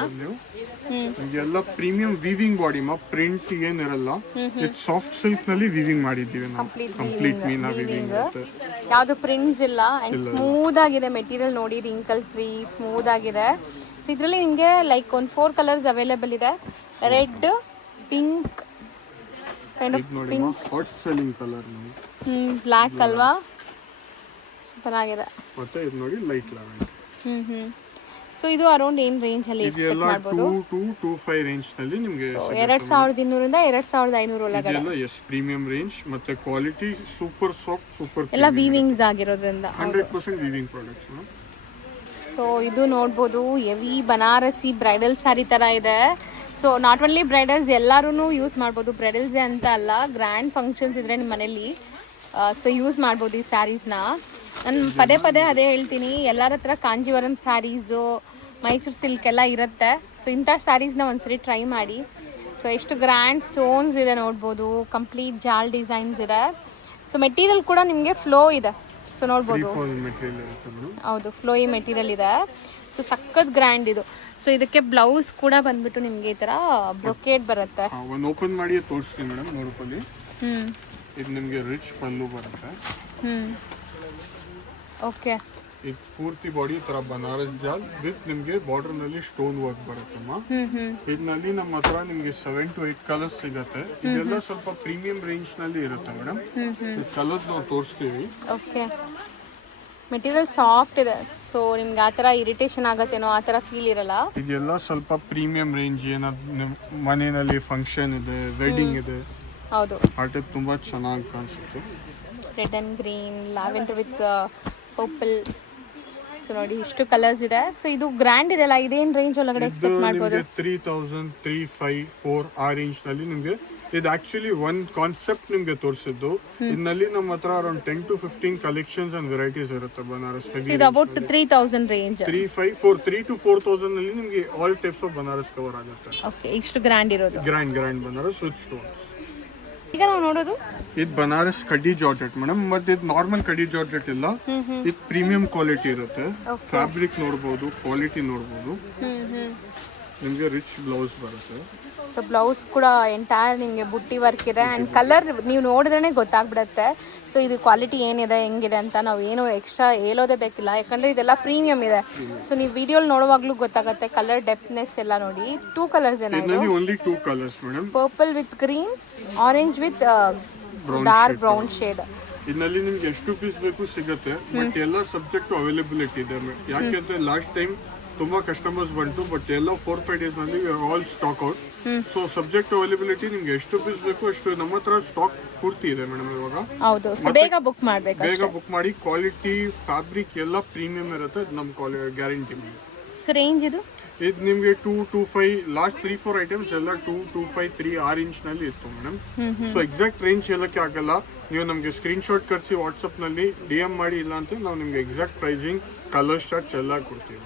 ಎಲ್ಲ ಪ್ರೀಮಿಯಂ ವೀವಿಂಗ್ ಬಾಡಿ ಮಾ. ಪ್ರಿಂಟ್ ಏನಿರಲ್ಲ, ಇದು ಸಾಫ್ಟ್ ಸಿಲ್ಕ್ ನಲ್ಲಿ ವೀವಿಂಗ್ ಮಾಡಿದ್ದೀವಿ ನಾವು. ಕಂಪ್ಲೀಟ್ ಮೀನಾ ವೀವಿಂಗ್. ಯಾವುದು ಪ್ರಿಂಟ್ಸ್ ಇಲ್ಲ ಆ್ಯಂಡ್ ಸ್ಮೂತ್ ಆಗಿದೆ ಮೆಟೀರಿಯಲ್ ನೋಡಿ, ರಿಂಕಲ್ ಫ್ರೀ ಸ್ಮೂತ್ ಆಗಿದೆ. ಸೊ ಇದರಲ್ಲಿ ನಿಮಗೆ ಲೈಕ್ ಒಂದು 4 ಕಲರ್ಸ್ ಅವೈಲೇಬಲ್ ಇದೆ. Red, pink, kind of pink, hot selling colour, black ಅಲ್ವಾ? ಸೂಪರ್ ಆಗಿದೆ. ಮತ್ತೆ ಇದು ನೋಡಿ ಲೈಟ್ ಲ್ಯಾವೆಂಡರ್. ಸೊ ಇದು ಅರೌಂಡ್ ಏನು ರೇಂಜ್ ಅಲ್ಲಿ ಎಕ್ಸ್ಪೆಕ್ಟ್ ಮಾಡಬಹುದು? 225 ರೇಂಜ್ ನಲ್ಲಿ ನಿಮಗೆ 2200 ಇಂದ 2500 ಒಳಗಡೆ. ಇದೆಲ್ಲ ಪ್ರೀಮಿಯಂ ರೇಂಜ್ ಮತ್ತೆ ಕ್ವಾಲಿಟಿ ಸೂಪರ್ ಸಾಫ್ಟ್, ಸೂಪರ್ ಎಲ್ಲ ವೀವಿಂಗ್ಸ್ ಆಗಿರೋದ್ರಿಂದ 100% ವೀವಿಂಗ್ ಪ್ರಾಡಕ್ಟ್ಸ್. ಸೊ ಇದು ನೋಡ್ಬೋದು ಹೆವಿ ಬನಾರಸಿ ಬ್ರೈಡಲ್ ಸ್ಯಾರಿ ತರ ಇದೆ. ಸೊ ನಾಟ್ ಓನ್ಲಿ ಬ್ರೈಡಲ್ಸ್, ಎಲ್ಲರೂ ಯೂಸ್ ಮಾಡ್ಬೋದು. ಬ್ರೈಡಲ್ಸೇ ಅಂತ ಅಲ್ಲ, ಗ್ರ್ಯಾಂಡ್ ಫಂಕ್ಷನ್ಸ್ ಇದ್ರೆ ನಿಮ್ಮ ಮನೇಲಿ ಸೊ ಯೂಸ್ ಮಾಡ್ಬೋದು ಈ ಸ್ಯಾರೀಸ್ನ. ನಾನು ಪದೇ ಅದೇ ಹೇಳ್ತೀನಿ, ಎಲ್ಲರ ಹತ್ರ ಕಾಂಜೀವರಂ ಸ್ಯಾರೀಸು ಮೈಸೂರು ಸಿಲ್ಕ್ ಎಲ್ಲ ಇರುತ್ತೆ. ಸೊ ಇಂಥ ಸ್ಯಾರೀಸ್ನ ಒಂದ್ಸರಿ ಟ್ರೈ ಮಾಡಿ. ಸೊ ಎಷ್ಟು ಗ್ರ್ಯಾಂಡ್ ಸ್ಟೋನ್ಸ್ ಇದೆ ನೋಡ್ಬೋದು, ಕಂಪ್ಲೀಟ್ ಜಾಲ್ ಡಿಸೈನ್ಸ್ ಇದೆ. ಸೊ ಮೆಟೀರಿಯಲ್ ಕೂಡ ನಿಮಗೆ ಫ್ಲೋ ಇದೆ. ಸೊ ನೋಡ್ಬೋದು, ಹೌದು ಫ್ಲೋಯಿ ಮೆಟೀರಿಯಲ್ ಇದೆ. ಸೊ ಸಖತ್ ಗ್ರ್ಯಾಂಡ್ ಇದು. ಸೊ ಇದಕ್ಕೆ ಬ್ಲೌಸ್ ಕೂಡ ಬಂದ್ಬಿಟ್ಟು ನಿಮಗೆ ಈ ಥರ ಬ್ರೊಕೇಡ್ ಬರುತ್ತೆ. ಒಂದು ಓಪನ್ ಮಾಡಿ ತೋರಿಸ್ತೀನಿ ಮೇಡಮ್, ನೋಡ್ಕೊಳ್ಳಿ. ಇದು ನಿಮಗೆ ರಿಚ್ ಪಲ್ಲು ಬರುತ್ತೆ. ಓಕೆ, ಇದು ಪೂರ್ತಿ ಬಾಡಿ ತರ ಬನಾರಸ್ ಜಾಲ್ ವಿತ್ ನಿಮಗೆ ಬಾರ್ಡರ್ ನಲ್ಲಿ ಸ್ಟೋನ್ ವರ್ಕ್ ಬರುತ್ತಮ್ಮ. ಇದರಲ್ಲಿ ನಮ್ಮ ಹತ್ರ ನಿಮಗೆ 7 to 8 ಕಲರ್ಸ್ ಸಿಗತ್ತೆ. ಇದೆಲ್ಲ ಸ್ವಲ್ಪ ಪ್ರೀಮಿಯಂ ರೇಂಜ್ ನಲ್ಲಿ ಇರುತ್ತೆ ಮೇಡಮ್. ಕಲರ್ಸ್ ನಾವು ತೋರಿಸ್ತೀವಿ. ಓಕೆ, ಮೆಟೀರಿಯಲ್ ಸಾಫ್ಟ್ ಇದೆ. ಸೊ ನಿಮ್ಗೆ ಆ ಥರ ಇರಿಟೇಷನ್ ಆಗತ್ತೇನೋ ಆ ಥರ ಫೀಲ್ ಇರಲ್ಲ. ಇದೆಲ್ಲ ಸ್ವಲ್ಪ ಪ್ರೀಮಿಯಂ ರೇಂಜ್. ಏನಾದ್ರು ಮನೆಯಲ್ಲಿ ಫಂಕ್ಷನ್ ಇದೆ, ವೆಡ್ಡಿಂಗ್ ಇದೆ, ಹೌದು, ಆ ಟೈಪ್ ತುಂಬಾ ಚೆನ್ನಾಗಿ ಕಾಣಿಸುತ್ತೆ. Red and green, lavender with purple. So ನೋಡಿ ಇಷ್ಟು ಕಲರ್ಸ್ ಇದೆ. ಸೊ ಇದು ಗ್ರ್ಯಾಂಡ್ ಇದೆಲ್ಲ, ಇದೇನು ರೇಂಜ್ ಒಳಗಡೆ ಎಕ್ಸ್ಪೆಕ್ಟ್ ಮಾಡ್ಬೋದು? 3000, 3, 5, 4 ಆ ರೇಂಜ್ ನಲ್ಲಿ ನಿಮಗೆ. ಇದು ಆಕ್ಚುಲಿ ಒಂದು ಕಾನ್ಸೆಪ್ಟ್ ನಿಮಗೆ ತೋರಿಸಿದ್ದು. ಇದರಲ್ಲಿ ನಮ್ಮ ಹತ್ರ around 10 to 15 collections and varieties ಇರುತ್ತೆ ಬನಾರಸ್. ಇದು ಅಬೌಟ್ 3000 ರೇಂಜ್. 3, 5, 4, 3 to 4000 ನಲ್ಲಿ ನಿಮಗೆ all types of Banaras cover ಆಗುತ್ತೆ. ಓಕೆ, ಇಷ್ಟು ಗ್ರ್ಯಾಂಡ್ ಇರೋದು, ಗ್ರ್ಯಾಂಡ್ ಬನಾರಸ್ ವಿತ್ ಸ್ಟೋನ್ಸ್. ಈಗ ನಾವು ನೋಡೋದು ಇದು ಬನಾರಸ್ ಕಡ್ಡಿ ಜಾರ್ಜೆಟ್ ಮೇಡಮ್. ಮತ್ತೆ ಇದು ನಾರ್ಮಲ್ ಕಡ್ಡಿ ಜಾರ್ಜೆಟ್ ಇಲ್ಲ, ಇದು ಪ್ರೀಮಿಯಂ ಕ್ವಾಲಿಟಿ ಇರುತ್ತೆ. ಫ್ಯಾಬ್ರಿಕ್ ನೋಡ್ಬೋದು, ಕ್ವಾಲಿಟಿ ನೋಡ್ಬೋದು. ನಿಮಗೆ ರಿಚ್ ಬ್ಲೌಸ್ ಬರುತ್ತೆ. ಸೊ ಬ್ಲೌಸ್ ಕೂಡ ಎಂಟೈರ್ ನಿಮಗೆ ಬುಟ್ಟಿ ವರ್ಕ್ ಇದೆ. ಆ್ಯಂಡ್ ಕಲರ್ ನೀವು ನೋಡಿದ್ರೇ ಗೊತ್ತಾಗ್ಬಿಡುತ್ತೆ. ಸೊ ಇದು ಕ್ವಾಲಿಟಿ ಏನಿದೆ ಹೆಂಗಿದೆ ಅಂತ ನಾವು ಏನು ಎಕ್ಸ್ಟ್ರಾ ಹೇಳೋದೇ ಬೇಕಿಲ್ಲ, ಯಾಕಂದರೆ ಇದೆಲ್ಲ ಪ್ರೀಮಿಯಂ ಇದೆ. ಸೊ ನೀವು ವಿಡಿಯೋಲಿ ನೋಡುವಾಗಲೂ ಗೊತ್ತಾಗುತ್ತೆ ಕಲರ್ ಡೆಪ್ನೆಸ್ ಎಲ್ಲ. ನೋಡಿ 2 ಕಲರ್ಸ್ ಏನಾಯಿತು, only 2 colours madam. Purple with green, orange with dark brown shade. ಇದರಲ್ಲಿ ನಿಮ್ಗೆ ಎಷ್ಟು ಪೀಸ್ ಬೇಕು ಸಿಗುತ್ತೆ. ಬಟ್ ಎಲ್ಲ ಸಬ್ಜೆಕ್ಟ್ ಅವೈಲೇಬಿಲಿಟಿ ಇದೆ. ಯಾಕೆಂದ್ರೆ ಲಾಸ್ಟ್ ಟೈಮ್ ತುಂಬಾ ಕಸ್ಟಮರ್ಸ್ ಬಂತು, ಬಟ್ ಎಲ್ಲ 4-5 ಡೇಸ್ ನಲ್ಲಿ all stock out. So subject availability ನಿಮ್ಗೆ ಎಷ್ಟು ಪೀಸ್ ಬೇಕು ಅಷ್ಟು ನಮ್ಮ ಹತ್ರ ಸ್ಟಾಕ್ ಪೂರ್ತಿ ಇದೆ ಮೇಡಮ್ ಇವಾಗ. ಹೌದು, ಸೊ ಬೇಗ ಬುಕ್ ಮಾಡಬೇಕು, ಬೇಗ ಬುಕ್ ಮಾಡಿ. ಕ್ವಾಲಿಟಿ ಫ್ಯಾಬ್ರಿಕ್ ಎಲ್ಲ ಪ್ರೀಮಿಯಂ ಇರುತ್ತೆ, ನಮ್ಮ ಗ್ಯಾರಂಟಿ. ಸೊ ರೇಂಜ್ ಇದು ನಿಮಗೆ 2, 2, 5 ಲಾಸ್ಟ್ 3-4 ಐಟಮ್ಸ್ ಎಲ್ಲ 2, 2, 5, 3 ಆ ರೇಂಜ್ ನಲ್ಲಿ ಇತ್ತು ಮೇಡಮ್. ಸೊ ಎಕ್ಸಾಕ್ಟ್ ರೇಂಜ್ ಹೇಳಕ್ಕೆ ಆಗಲ್ಲ. ನೀವು ನಮಗೆ ಸ್ಕ್ರೀನ್ ಶಾಟ್ ಕಳಿಸಿ ವಾಟ್ಸಪ್ ನಲ್ಲಿ DM ಮಾಡಿ, ಇಲ್ಲ ಅಂತ ನಾವು ನಿಮ್ಗೆ ಎಕ್ಸಾಕ್ಟ್ ಪ್ರೈಸಿಂಗ್, ಕಲರ್ ಸ್ಟಾರ್ಟ್ಸ್ ಎಲ್ಲ ಕೊಡ್ತೀವಿ.